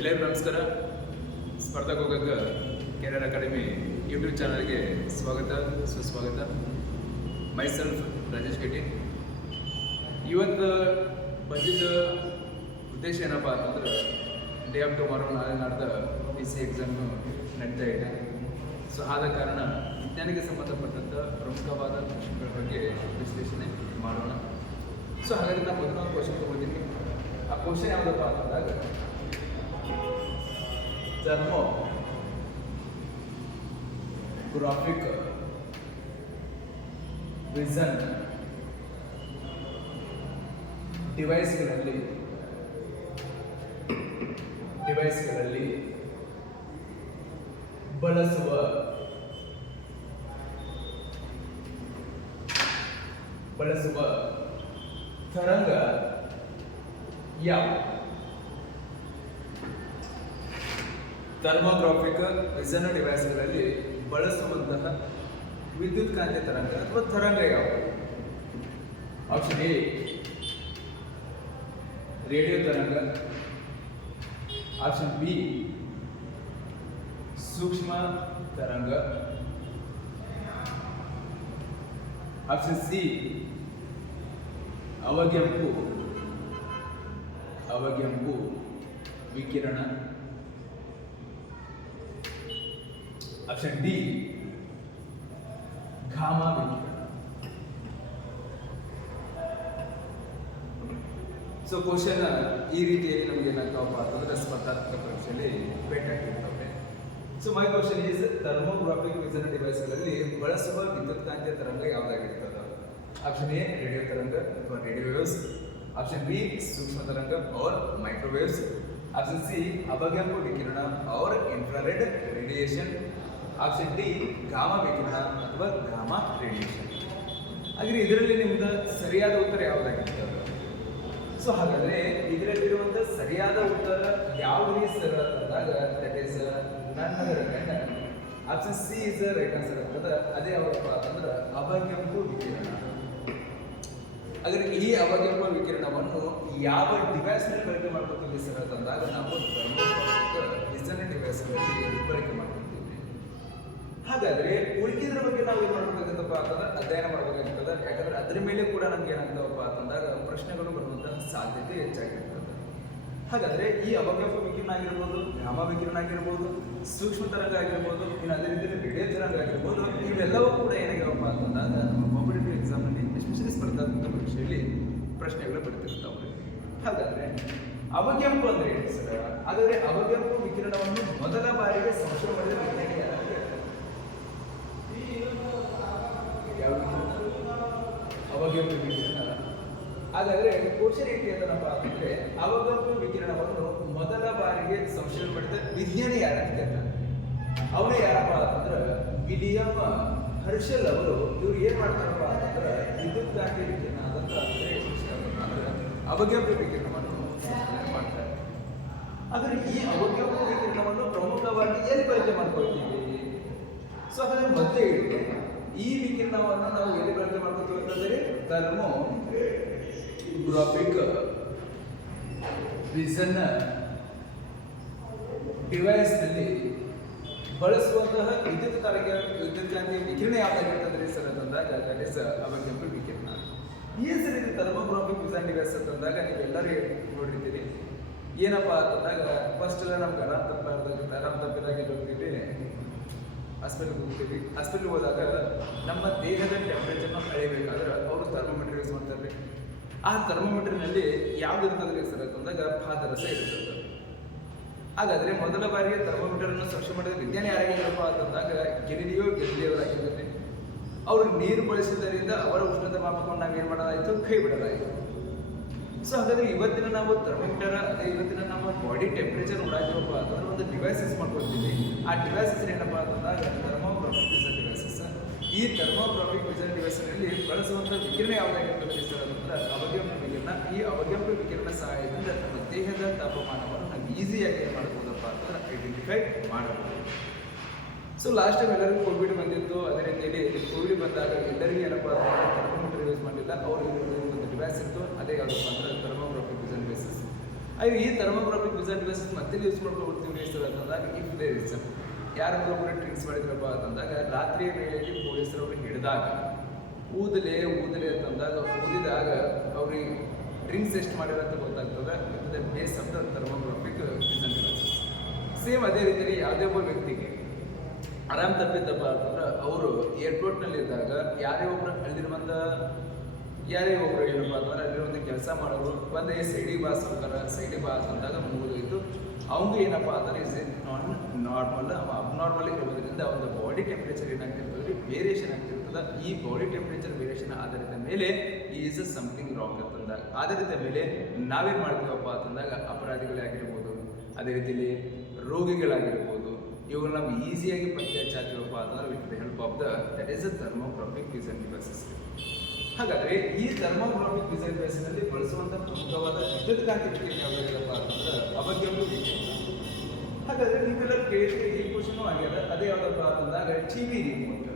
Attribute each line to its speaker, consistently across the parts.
Speaker 1: ಎಲ್ಲರಿಗೂ ನಮಸ್ಕಾರ. ಸ್ಪರ್ಧಾ ಹೋಗಕ್ಕೆ ಕೆರಿಯರ್ ಅಕಾಡೆಮಿ ಯೂಟ್ಯೂಬ್ ಚಾನಲ್ಗೆ ಸ್ವಾಗತ, ಸುಸ್ವಾಗತ. ಮೈಸೆಲ್ಫ್ ರಾಜೇಶ್ ಗೆಟ್ಟಿ ಇವತ್ತು ಬಂದಿದ್ದ ಉದ್ದೇಶ ಏನಪ್ಪ ಅಂತಂದ್ರೆ ಡೇ ಆಫ್ ಟುಮಾರೋ ನಾಳೆ ನಾಡ್ದ ಪಿ ಸಿ ಎಕ್ಸಾಮ್ ನಡೀತಾ ಇದೆ. ಸೊ ಆದ ಕಾರಣ ವಿಜ್ಞಾನಕ್ಕೆ ಸಂಬಂಧಪಟ್ಟಂಥ ಪ್ರಮುಖವಾದ ಪ್ರಶ್ನೆಗಳ ಬಗ್ಗೆ ವಿಶ್ಲೇಷಣೆ ಮಾಡೋಣ. ಸೊ ಹಾಗಾದ್ರೆ ನಾನು ಮೊದಲು ಕ್ವಶನ್ ತೊಗೊಂಡಿದ್ದೀನಿ. ಆ ಕ್ವಶನ್ ಯಾವುದಪ್ಪ ಅಂತಂದಾಗ ಥರ್ಮೋ ಗ್ರಾಫಿಕ್ ವಿಷನ್ ಡಿವೈಸ್ಗಳಲ್ಲಿ ಡಿವೈಸ್ಗಳಲ್ಲಿ ಬಳಸುವ ಬಳಸುವ ತರಂಗ ಯಾವ ಥರ್ಮೋಗ್ರಾಫಿಕ್ ವಿಷನ್ ಡಿವೈಸ್ಗಳಲ್ಲಿ ಬಳಸುವಂತಹ ವಿದ್ಯುತ್ ಕಾಂತಿ ತರಂಗ ಅಥವಾ ತರಂಗ ಯಾವುದು? ಆಪ್ಷನ್ ಎ ರೇಡಿಯೋ ತರಂಗ. ಆಪ್ಷನ್ ಬಿ ಸೂಕ್ಷ್ಮ ತರಂಗ. ಆಪ್ಷನ್ ಸಿ ಅವಗೆಂಪು. ಅವಗೆಂಪು ವಿಕಿರಣ. ऑप्शन डी घामा विकिरण सो क्वेश्चन रीतियागी नमेन स्पर्धात्मक परीक्षे so my question is thermographic vision device बड़स विद्युत कांत तरंग यहाँ आपशन ए रेडियो तरंग अथवा रेडियो वेव्स आपशन बी सूक्ष्म तरंग और मैक्रोवेव्स आपशन सी अभगंप विकिरण और infrared radiation option D gamma ವಿಕಿರಣ ಅಥವಾ ಗಾಮ ರೇಡಿಯೇಷನ್. ಹಾಗೆ ಇದರಲ್ಲಿ ನಿಮ್ದು ಸರಿಯಾದ ಉತ್ತರ ಯಾವುದಾಗಿತ್ತು ಸೊ ಹಾಗಾದ್ರೆ ಇದರಲ್ಲಿರುವಂತ ಸರಿಯಾದ ಉತ್ತರ ಯಾವುದೇ ಸರ್ ಅಂತಂದಾಗ ದಟ್ ಈಸ್ ನನ್ನ option C is right answer ಆಗ್ತದೆ. ಅದೇ ಯಾವಪ್ಪ ಅಂತಂದ್ರೆ ಅಭಗೆಂಪು ವಿಕಿರಣ. ಹಾಗಾದ್ರೆ ಈ ಅವಗೆಂಪು ವಿಕಿರಣವನ್ನು ಯಾವ ಡಿವೈಸ್ನಲ್ಲಿ ಬಳಕೆ ಮಾಡ್ಕೊತೀವಿ ಸರ್ ಅಂತಂದಾಗ ನಾವು ಡಿವೈಸ್ಗಳಲ್ಲಿ ಬಳಕೆ ಮಾಡ್ಕೊತೀವಿ ಹಾಗಾದ್ರೆ ಉಳಿದಿದ್ರ ಬಗ್ಗೆ ನಾವು ಏನ್ ಮಾಡ್ಬೇಕಾಗತ್ತಪ್ಪ ಅಂತಂದ್ರೆ ಅಧ್ಯಯನ ಮಾಡ್ಬೇಕಾಗ್ತದೆ ಯಾಕಂದ್ರೆ ಅದ್ರ ಮೇಲೆ ಕೂಡ ನಮ್ಗೆ ಏನಾಗ್ತಾವಪ್ಪ ಅಂತಂದಾಗ ಪ್ರಶ್ನೆಗಳು ಬರುವಂತಹ ಸಾಧ್ಯತೆ ಹೆಚ್ಚಾಗಿರ್ತದೆ. ಹಾಗಾದ್ರೆ ಈ ಅವಗೆಂಪು ವಿಕಿರಣ ಆಗಿರ್ಬೋದು ಗ್ರಾಮ ವಿಕಿರಣ ಆಗಿರ್ಬೋದು, ಸೂಕ್ಷ್ಮ ತರಂಗ ಆಗಿರ್ಬೋದು, ಇನ್ನು ಅದೇ ರೀತಿ ರೇಡಿಯೋ ತರಂಗ ಆಗಿರ್ಬೋದು, ಇವೆಲ್ಲವೂ ಕೂಡ ಏನಾಗಿರಪ್ಪ ಅಂತಂದಾಗ ನಮ್ಮ ಕಾಂಪಿಟೇಟಿವ್ ಎಕ್ಸಾಮ್ನಲ್ಲಿ ಎಸ್ಪೆಷಲಿ ಸ್ಪರ್ಧಾತ್ಮಕ ಪರೀಕ್ಷೆಯಲ್ಲಿ ಪ್ರಶ್ನೆಗಳು ಬರ್ತಿರ್ತಾವೆ ಹಾಗಾದ್ರೆ ಅವಗೆಂಪು ಅಂದ್ರೆ ಸರ್? ಹಾಗಾದ್ರೆ ಅವಗೆಂಪು ವಿಕಿರಣವನ್ನು ಮೊದಲ ಬಾರಿಗೆ ಸಂಶೋಧನೆ ಮಾಡಿದ ವಿಜ್ಞಾನಿ ಯಾರು ಯಾವುದು ಅವಗೆಂಪು ವಿಕಿರಣ ಹಾಗಾದರೆ ಅಂತ ನಮ್ಮ ಅಂತಂದ್ರೆ ಅವಗೆಂಪು ವಿಕಿರಣವನ್ನು ಮೊದಲ ಬಾರಿಗೆ ಸಂಶಯ ಪಡೆದ ವಿಜ್ಞಾನಿ ಯಾರಂತ ಅವರೇ ಯಾರಪ್ಪ ಅಂತಂದ್ರೆ ವಿಲಿಯಂ ಹರ್ಷಲ್ ಅವರು. ಇವ್ರು ಏನ್ ಮಾಡ್ತಾರಪ್ಪ ಅಂತಂದ್ರೆ ವಿದ್ಯುತ್ ಕಾಂತಿ ವಿಕಿರಣ ಆದಂತ ಅವಗೆಂಪು ವಿಕಿರಣವನ್ನು ಮಾಡ್ತಾರೆ. ಆದರೆ ಈ ಅವಗೆಂಪು ವಿಕಿರಣವನ್ನು ಪ್ರಮುಖವಾಗಿ ಎಲ್ಲಿ ಬಳಕೆ ಮಾಡ್ಕೊಳ್ತೀವಿ? ಸೊ ಅದನ್ನು ಮತ್ತೆ ಹೇಳಿ ಈ ವಿಕಿರಣವನ್ನು ನಾವು ಎಲ್ಲಿ ಬಳಕೆ ಮಾಡ್ತೀವಿ ಅಂತಂದರೆ ಥರ್ಮೋ ಗ್ರಾಫಿಕ್ ರೀಸನ್ ಡಿವೈಸ್ನಲ್ಲಿ ಬಳಸುವಂತಹ ವಿದ್ಯುತ್ ತರಂಗ ವಿದ್ಯುತ್ ಕಾಂತಿ ವಿಕಿರಣ ಯಾವ್ದಾಗಿರ್ತಂದ್ರೆ ಸರ್ ಅಂತಂದಾಗ ದಟ್ ಅವಾಗ ವಿಕಿರಣ. ಈ ಸರ್ ಇದು ಥರ್ಮೋಗ್ರಾಫಿಕ್ ರಿಸನ್ ಡಿವೈಸ್ ಅಂತಂದಾಗ ನೀವೆಲ್ಲರೂ ನೋಡಿರ್ತೀರಿ. ಏನಪ್ಪ ಅಂತಂದಾಗ ಫಸ್ಟ್ ಎಲ್ಲ ನಮ್ಗೆ ಅರಾಮ್ ತಪ್ಪಾರ್ದಾಗ ಆರಾಮ್ ತಪ್ಪಿದಾಗ ಹೋಗ್ತೀವಿ ಹಾಸ್ಪಿಟಲ್ಗೆ ಹೋಗ್ತೀವಿ. ಹಾಸ್ಪಿಟಲ್ಗೆ ಹೋದಾಗ ನಮ್ಮ ದೇಹದ ಟೆಂಪ್ರೇಚರ್ನ ಅಳಿಬೇಕಾದ್ರೆ ಅವರು ಥರ್ಮೋಮೀಟರ್ ಯೂಸ್ ಮಾಡ್ತಾರೆ. ಆ ಥರ್ಮೋಮೀಟರ್ನಲ್ಲಿ ಯಾವ್ದು ಇರ್ತದೆ ಸರ್ ಅಂತಂದಾಗ ಪಾದರಸ ಇರ್ತದೆ ಹಾಗಾದ್ರೆ ಮೊದಲ ಬಾರಿಗೆ ಥರ್ಮೋಮೀಟರ್ ಅನ್ನು ಸ್ವಚ್ಛ ಮಾಡಿದ ಯಾರಿಗೆ ಇರಪ್ಪ ಅಂತಂದಾಗ ಗೆಲಿಲಿಯೋ ಗೆಲಿಲಿಯವರಾಗಿದ್ದಾರೆ ಅವರು ನೀರು ಬಳಸಿದ್ದರಿಂದ ಅವರ ಉಷ್ಣತೆ ಮಾಪಕವನ್ನು ಏನು ಮಾಡೋದಾಯಿತು ಕೈ ಬಿಡೋದಾಯಿತು ಸೊ ಹಾಗಾದ್ರೆ ಇವತ್ತಿನ ನಾವು ಥರ್ಮೋಮೀಟರ್ ಅದೇ ಇವತ್ತಿನ ನಮ್ಮ ಬಾಡಿ ಟೆಂಪ್ರೇಚರ್ ನೋಡಾಕಿರಪ್ಪ ಅಂತಂದ್ರೆ ಒಂದು ಡಿವೈಸಸ್ ಮಾಡ್ಕೊಳ್ತೀವಿ. ಆ ಡಿವೈಸಸ್ ಏನಪ್ಪ ಅಂತಂದಾಗ ಥರ್ಮೋಗ್ರಾಫಿಕ್ ವಿಸನ್ ಡಿವೈಸಸ್ ಈ ಥರ್ಮೋಗ್ರಾಫಿಕ್ ವಿಸನ್ ಡಿವೈಸ್ನಲ್ಲಿ ಬಳಸುವಂಥ ವಿಕಿರಣ ಯಾವುದಾಗಿರ್ತದೆ ಸರ್ ಅಂತಂದ್ರೆ ಅವಗೆಂಪು ವಿಕಿರಣ. ಈ ಅವಗೆಂಪು ವಿಕಿರಣ ಸಹಾಯದಿಂದ ನಮ್ಮ ದೇಹದ ತಾಪಮಾನವನ್ನು ನಾವು ಈಸಿಯಾಗಿ ಏನು ಮಾಡ್ಬೋದಪ್ಪ ಅಂತಂದ್ರೆ ಐಡೆಂಟಿಫೈ ಮಾಡಬಹುದು. ಸೊ ಲಾಸ್ಟ್ ಟೈಮ್ ಎಲ್ಲರಿಗೂ ಕೋವಿಡ್ ಬಂದಿತ್ತು. ಅದೇ ರೀತಿಯಲ್ಲಿ ಕೋವಿಡ್ ಬಂದಾಗ ಎಲ್ಲರಿಗೂ ಏನಪ್ಪ ಥರ್ಮೋಮೀಟರ್ ಯೂಸ್ ಮಾಡಿಲ್ಲ. ಅವರು ಇತ್ತು. ಅದೇ ಯಾವುದಪ್ಪ ಅಂದ್ರೆ ಥರ್ಮೋಗ್ರಾಫಿಕ್ ವಿಷನ್ ಬೇಸಿಸ್ ಅಯ್ಯೋ, ಈ ಥರ್ಮೋಗ್ರಾಫಿಕ್ ವಿಸನ್ ಡಿವೈಸಸ್ ಮತ್ತೆ ಯೂಸ್ ಮಾಡ್ಕೊಬಿಡ್ತೀವಿ ಸರ್ ಅಂತಂದಾಗ ಇಫ್ ದೇ ರೀಸನ್ ಯಾರೊಬ್ಬರು ಒಬ್ಬರು ಟ್ರೀಟ್ಸ್ ಮಾಡಿದ್ರಪ್ಪ ಅಂತಂದಾಗ ರಾತ್ರಿ ವೇಳೆಯಲ್ಲಿ ಪೊಲೀಸರು ಅವ್ರಿಗೆ ಹಿಡಿದಾಗ, ಊದಲೆ ಊದಲೆ ಅಂತಂದಾಗ ಊದಿದಾಗ ಅವ್ರಿಗೆ ಡ್ರಿಂಕ್ಸ್ ಎಷ್ಟು ಮಾಡಿರೋ ಅಂತ ಗೊತ್ತಾಗ್ತದೆ. The base of the thermographic vision devices same ಅದೇ ರೀತಿಯಲ್ಲಿ ಯಾವುದೇ ಒಬ್ಬ ವ್ಯಕ್ತಿಗೆ ಆರಾಮ್ ತಪ್ಪಿದ್ದಪ್ಪ ಅಂತಂದ್ರೆ, ಅವರು ಏರ್ಪೋರ್ಟ್ನಲ್ಲಿ ಇದ್ದಾಗ ಯಾರೇ ಒಬ್ಬರು ಅಲ್ಲಿರುವಂಥ ಯಾರೇ ಒಬ್ಬರು ಏನಪ್ಪ ಅಂತಂದ್ರೆ ಅಲ್ಲಿರುವಂಥ ಕೆಲಸ ಮಾಡೋರು, ಒಂದೇ ಸೈಡಿ ಬಾಸ್ ಅಂತಾರ ಸೈಡಿ ಬಾಸ್ ಅಂದಾಗ ಮುಗಿದೋಯಿತು ಅವಂಗೂ ಏನಪ್ಪ ಅಂತಂದ್ರೆ ಇಸ್ ನಾನ್ ನಾರ್ಮಲ್ ಅಬ್ನಾರ್ಮಲ್ ಇರೋದ್ರಿಂದ ಅವನ ಬಾಡಿ ಟೆಂಪ್ರೇಚರ್ ಏನಾಗ್ತಿರ್ತದೆ ವೇರಿಯೇಷನ್ ಆಗ್ತಿರ್ತದ. ಈ ಬಾಡಿ ಟೆಂಪ್ರೇಚರ್ ವೇರಿಯೇಷನ್ ಆಧಾರದ ಮೇಲೆ ಈಸ್ ಸಮಥಿಂಗ್ ರಾಂಗ್ ಅಂತಂದಾಗ ಆಧಾರದ ಮೇಲೆ ನಾವೇನು ಮಾಡ್ತೀವಪ್ಪ ಅಂತಂದಾಗ ಅಪರಾಧಿಗಳೇ ಆಗಿರ್ಬೋದು ಅದೇ ರೀತಿಯಲ್ಲಿ ರೋಗಿಗಳಾಗಿರ್ಬೋದು. ಇವುಗಳು ನಾವು ಈಸಿಯಾಗಿ ಪತ್ತೆ ಹಚ್ಚಾತಿವಪ್ಪ ಅಂತಂದ್ರೆ with the help of that is a thermographic vision devices ಹಾಗಾದ್ರೆ ಈ ಥರ್ಮೋಗ್ರಾಫಿಕ್ ಡಿಸೈನ್ ಬೇಸ್ನಲ್ಲಿ ಬಳಸುವಂತ ಪ್ರಮುಖವಾದ ವಿದ್ಯುತ್ ಕಾಂತಿ ವಿಕಿರಣ ಯಾವುದಾಗಿರಪ್ಪ ಅಂತಂದ್ರೆ ವಿಕಿರಣ ಹಾಗಾದ್ರೆ ನೀವೆಲ್ಲರೂ ಕೇಳಿದ್ರೆ ಈ ಕ್ವಶನ್ ಆಗ್ಯದ ಅದೇ ಯಾವ್ದಪ್ಪ ಅಂತಂದಾಗ ಟಿವಿ ರಿಮೋಟ್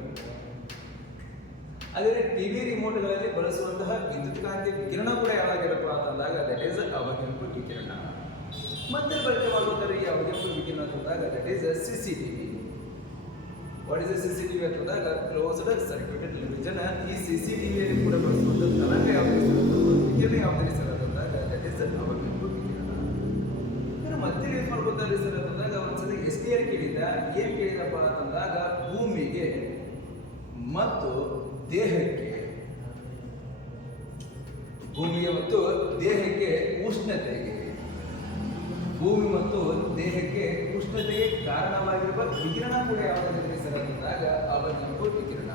Speaker 1: ಅದೇ ಟಿವಿ ರಿಮೋಟ್ಗಳಲ್ಲಿ ಬಳಸುವಂತಹ ವಿದ್ಯುತ್ ಕಾಂತಿ ವಿಕಿರಣ ಕೂಡ ಯಾವಾಗಿರಪ್ಪ ಅಂತಂದಾಗ ದಟ್ ಈಸ್ ಅವಧ್ಯಂಪು ವಿಕಿರಣ. ಮತ್ತೆ ಬಳಕೆ ಮಾಡುವಂತಾರೆ ಈ ಅಂತ ವಿಕಿರಣ ಅಂತಂದಾಗ that is C C TV what is C C TV ಅಂತಂದಾಗ ಕ್ಲೋಸ್ಡ್ ಸರ್ಕ್ಯೂಟೆಡ್ ಟೆಲಿವಿಷನ್ ಈ ಸಿ ಸಿ ಟಿವಿಯಲ್ಲಿ ಕೂಡ ಬಳಸುವಂಥ ತರಂಗ ಯಾವ್ದು ಯಾವ್ದು ಸರ್ ಅಂತಂದಾಗ ದಟ್ ಇಸ್ ಮತ್ತೆ ಯೂಸ್ ಮಾಡ್ಕೊತಾರೆ ಸರ್ ಅಂತಂದಾಗ ಒಂದ್ಸಲ ಎಸ್ ಟಿ ಆರ್ ಕೇಳಿದ ಏನ್ ಕೇಳಿದಪ್ಪ ಅಂತಂದಾಗ ಭೂಮಿಗೆ ಮತ್ತು ದೇಹಕ್ಕೆ. ಭೂಮಿಗೆ ಮತ್ತು ದೇಹಕ್ಕೆ ಉಷ್ಣತೆಗೆ. ಭೂಮಿ ಮತ್ತು ದೇಹಕ್ಕೆ ಉಷ್ಣತೆಗೆ ಕಾರಣವಾಗಿರುವ ವಿಕಿರಣ ಕೂಡ ಯಾವುದಾಗಿದೆ ಸರ್ ಅವತ್ತಿನ ವಿಕಿರಣ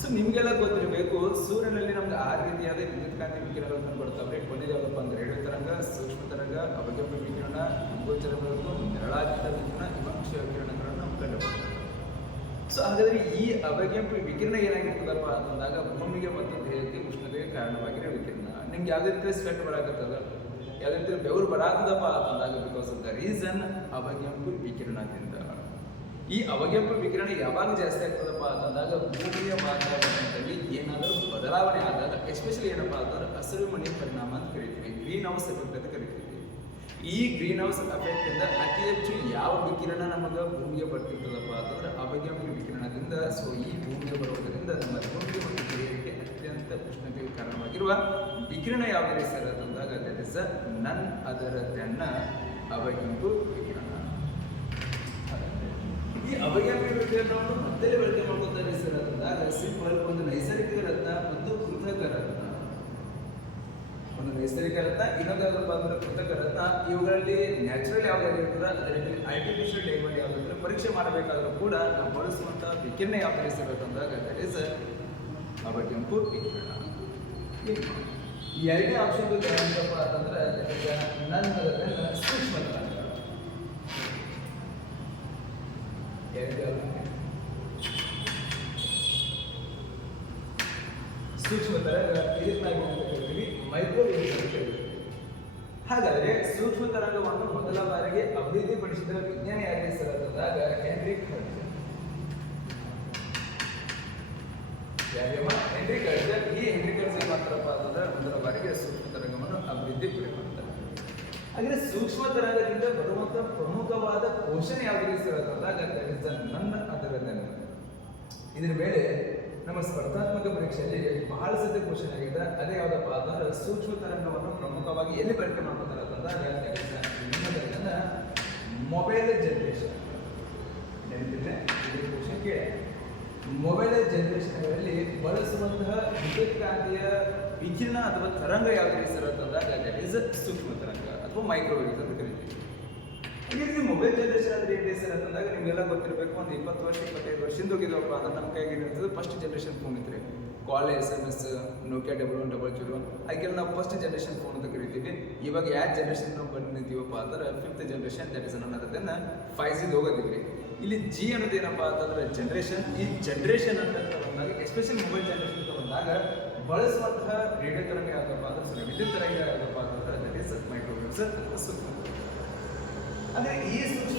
Speaker 1: ಸೊ ನಿಮಗೆಲ್ಲ ಗೊತ್ತಿರಬೇಕು, ಸೂರ್ಯನಲ್ಲಿ ನಮ್ಗೆ ಆರು ರೀತಿಯಾದ ವಿದ್ಯುತ್ ಕಾಂತಿ ವಿಕಿರಣಗಳನ್ನು ಕೊಡ್ತಾವೆ. ಕೊನೆಗೆ ಯಾವ್ದಪ್ಪ ಅಂದ್ರೆ ರೇಡಿಯೋ ತರಂಗ, ಸೂಕ್ಷ್ಮ ತರಂಗ ಅವಗಮ್ಯ ವಿಕಿರಣ ಗೋಚರ ಬೆಳಕು ನೆರಳಾಗಿದ್ದ ವಿಕಿರಣ ವಿಭಾಂಶ ವಿಕಿರಣಗಳನ್ನು ನಾವು ಕಂಡುಬರ್ತೇವೆ ಸೊ ಹಾಗಾದ್ರೆ ಈ ಅವಗೆಂಪು ವಿಕಿರಣ ಏನಾಗಿರ್ತದಪ್ಪ ಅಂತಂದಾಗ ಭೂಮಿಗೆ ಮತ್ತು ದೇಹಕ್ಕೆ ಉಷ್ಣತೆಗೆ ಕಾರಣವಾಗಿರೋ ವಿಕಿರಣ. ನಿಮ್ಗೆ ಯಾವುದೇ ರೀತಿ ಸ್ವೆಟ್ ಬರಾಕತ್ತದ? ಯಾವುದೇ ರೀತಿ ಬೆವರು ಬರಾಕದಪ್ಪ ಅಂತಂದಾಗ ಬಿಕಾಸ್ ಆಫ್ ದ ರೀಸನ್ ಅವಗೆಂಪು ವಿಕಿರಣದಿಂದ. ಈ ಅವಗೆಂಪು ವಿಕಿರಣ ಯಾವಾಗ ಜಾಸ್ತಿ ಆಗ್ತದಪ್ಪ ಅಂತಂದಾಗ ಭೂಮಿಯ ವಾತಾವರಣದಲ್ಲಿ ಏನಾದರೂ ಬದಲಾವಣೆ ಆದಾಗ ಎಸ್ಪೆಷಲಿ ಏನಪ್ಪ ಅಂತಂದ್ರೆ ಹಸಿರು ಮಣಿ ಪರಿಣಾಮ ಅಂತ ಕರಿತೀವಿ. ಗ್ರೀನ್ ಹೌಸ್ ಎಫೆಕ್ಟ್ ಅಂತ ಕರಿತೀವಿ. ಈ ಗ್ರೀನ್ ಹೌಸ್ ಎಫೆಕ್ಟ್ ಇಂದ ಅತಿ ಹೆಚ್ಚು ಯಾವ ವಿಕಿರಣ ನಮಗೆ ಭೂಮಿಗೆ ಬರ್ತಿರ್ತದಪ್ಪ ಅಂತಂದ್ರೆ ಅವಗೆಂಪು ವಿಕಿರಣದಿಂದ ಸೊ ಈ ಭೂಮಿಗೆ ಬರುವುದರಿಂದ ನಮ್ಮ ಭೂಮಿಗೆ ಮತ್ತು ದೇಹಕ್ಕೆ ಅತ್ಯಂತ ಉಷ್ಣತೆಗೆ ಕಾರಣವಾಗಿರುವ ವಿಕಿರಣ ಯಾವುದೇ ಸರ್ ಅಂತಂದಾಗ ದಟ್ ಇಸ್ ನನ್, ಅದರ ತೆನ್ನ ಅವಗೆಂಪು ವಿಕಿರಣ ಈ ಅವಗೆಂಪು ವಿಕಿರಣವನ್ನು ಮತ್ತೆ ಬಳಕೆ ಮಾಡ್ಕೊತಾರೆ ಸರ್ ಅಂತಂದಾಗ ಸಿಂಪಲ್ ಒಂದು ನೈಸರ್ಗಿಕ ರತ್ನ ಮತ್ತು ಕೃತಕ ರತ್ನ. ಒಂದು ನೈಸರ್ಗಿಕ ರತ್ನ, ಇನ್ನೊಂದು ಯಾವ್ದಪ್ಪ ಅಂದ್ರೆ ಕೃತಕ ರತ್ನ. ಇವುಗಳಲ್ಲಿ ನ್ಯಾಚುರಲ್ ಯಾವ್ದಾದ್ರು ಇರ್ತದೆ ಅದೇ ರೀತಿ ಆರ್ಟಿಫಿಷಿಯಲ್ ಡೈಮಂಡ್ ಯಾವ್ದಾದ್ರು ಪರೀಕ್ಷೆ ಮಾಡಬೇಕಾದ್ರೂ ಕೂಡ ನಾವು ಬಳಸುವಂತ ವಿಕಿರಣ ಯಾವ ಸರ್ ಅಂದಾಗ ದಟ್ ಇಸ್ ಅವಗೆಂಪು ವಿಕಿರಣ. ಈ ಎರಡನೇ ಆಪ್ಷನ್ ಅಂತಂದ್ರೆ ಸೂಕ್ಷ್ಮ ತರಂಗ ಎರಡು ಯಾವ್ದು? ಸೂಕ್ಷ್ಮ ತರಂಗ ಮೈಕ್ರೋ ಹಾಗಾದ್ರೆ ಸೂಕ್ಷ್ಮ ತರಂಗವನ್ನು ಮೊದಲ ಬಾರಿಗೆ ಅಭಿವೃದ್ಧಿಪಡಿಸಿದ ವಿಜ್ಞಾನಿ ಯಾರಿಗೆ ಸರ್ ಅಂತಂದಾಗ ಹೆನ್ರಿಕ್ ಹರ್ಟ್ಜ್ ಹೆನ್ರಿಕ್ ಹರ್ಟ್ಜ್ ಈ ಹೆನ್ರಿಕ್ ಹರ್ಟ್ಜ್ ಮಾತ್ರಪ್ಪ ಅಂತಂದ್ರೆ ಮೊದಲ ಬಾರಿಗೆ ಸೂಕ್ಷ್ಮ ತರಂಗವನ್ನು ಅಭಿವೃದ್ಧಿ ಪಡಿಸ್ತಾರೆ ಹಾಗೆ ಸೂಕ್ಷ್ಮ ತರಂಗದಿಂದ ಬರುವಂತ ಪ್ರಮುಖವಾದ ಪೋಷಣೆ ಯಾವ್ದು ಸರ್ the ನನ್ನ ಅದರ ಇದರ ಮೇಲೆ ನಮ್ಮ ಸ್ಪರ್ಧಾತ್ಮಕ ಪರೀಕ್ಷೆಯಲ್ಲಿ ಬಹಳ ಸತಿ ಕ್ವಶನ್ ಆಗಿದೆ. ಅದೇ ಯಾವ್ದಪ್ಪ ಅಂತಂದ್ರೆ ಸೂಕ್ಷ್ಮ ತರಂಗವನ್ನು ಪ್ರಮುಖವಾಗಿ ಎಲ್ಲಿ ಬಳಕೆ ಅಂತಂದಾಗ ಮೊಬೈಲ್ ಜನರೇಷನ್ ನೆನಪಿದ್ರೆ ಮೊಬೈಲ್ ಜನರೇಷನ್ಗಳಲ್ಲಿ ಬಳಸುವಂತಹ ವಿದ್ಯುತ್ ಕ್ರಾಂತಿಯ ವಿಕಿರಣ ಅಥವಾ ತರಂಗ ಯಾವ್ದು ಸರ್ ಅಂತಂದಾಗ ಸೂಕ್ಷ್ಮ ತರಂಗ. ಅಥವಾ ಮೈಕ್ರೋವೇವ್ ಅಂತ ಕರಿತೀವಿ ಇಲ್ಲಿ ಮೊಬೈಲ್ ಜನರೇಷನ್ ಅಂದ್ರೆ ಏನ್ ಸರ್ ಅಂತಂದಾಗ ನಿಮಗೆಲ್ಲ ಗೊತ್ತಿರಬೇಕು, ಒಂದು ಇಪ್ಪತ್ತು ವರ್ಷ, ಇಪ್ಪತ್ತೈದು ವರ್ಷದಿಂದ ಹೋಗಿದ್ವಪ್ಪ ಅಂದ್ರೆ ನಮ್ಮ ಕೈಗೆ ಏನಿರ್ತದೆ ಫಸ್ಟ್ ಜನರೇಷನ್ ಫೋನ್ ಇದ್ರೆ call S M S Nokia double one double zero ಅದಕ್ಕೆಲ್ಲ ನಾವು ಫಸ್ಟ್ ಜನರೇಷನ್ ಫೋನ್ ಅಂತ ಕರಿತೀವಿ. ಇವಾಗ ಯಾವ ಜನರೇಷನ್ ನಾವು ಬಂದು ನಿಂತೀವಪ್ಪ ಅಂದ್ರೆ ಫಿಫ್ತ್ ಜನರೇಷನ್ ದಟ್ ಇಸ್ ಅನ್ನೋದನ್ನ ಫೈವ್ ಜಿ ಹೋಗೋದಿದ್ರಿ. ಇಲ್ಲಿ ಜಿ ಅನ್ನೋದು ಏನಪ್ಪ ಅಂತಂದ್ರೆ ಜನರೇಷನ್ ಈ ಜನರೇಷನ್ ಅಂತ ಬಂದಾಗ ಎಸ್ಪೆಷಲಿ ಮೊಬೈಲ್ ಜನರೇಷನ್ ಅಂತ ಬಂದಾಗ, ಬಳಸುವಂತಹ ರೇಡಿಯೋ ತರಂಗ ಯಾವ್ದಪ್ಪ ಅಂದ್ರೆ ವಿದ್ಯುತ್ ತರಂಗ ಯಾವ್ದಪ್ಪ ಇಸ್ ಮೈಕ್ರೋವೇವ್ಸ್ ಅಂದರೆ ಈ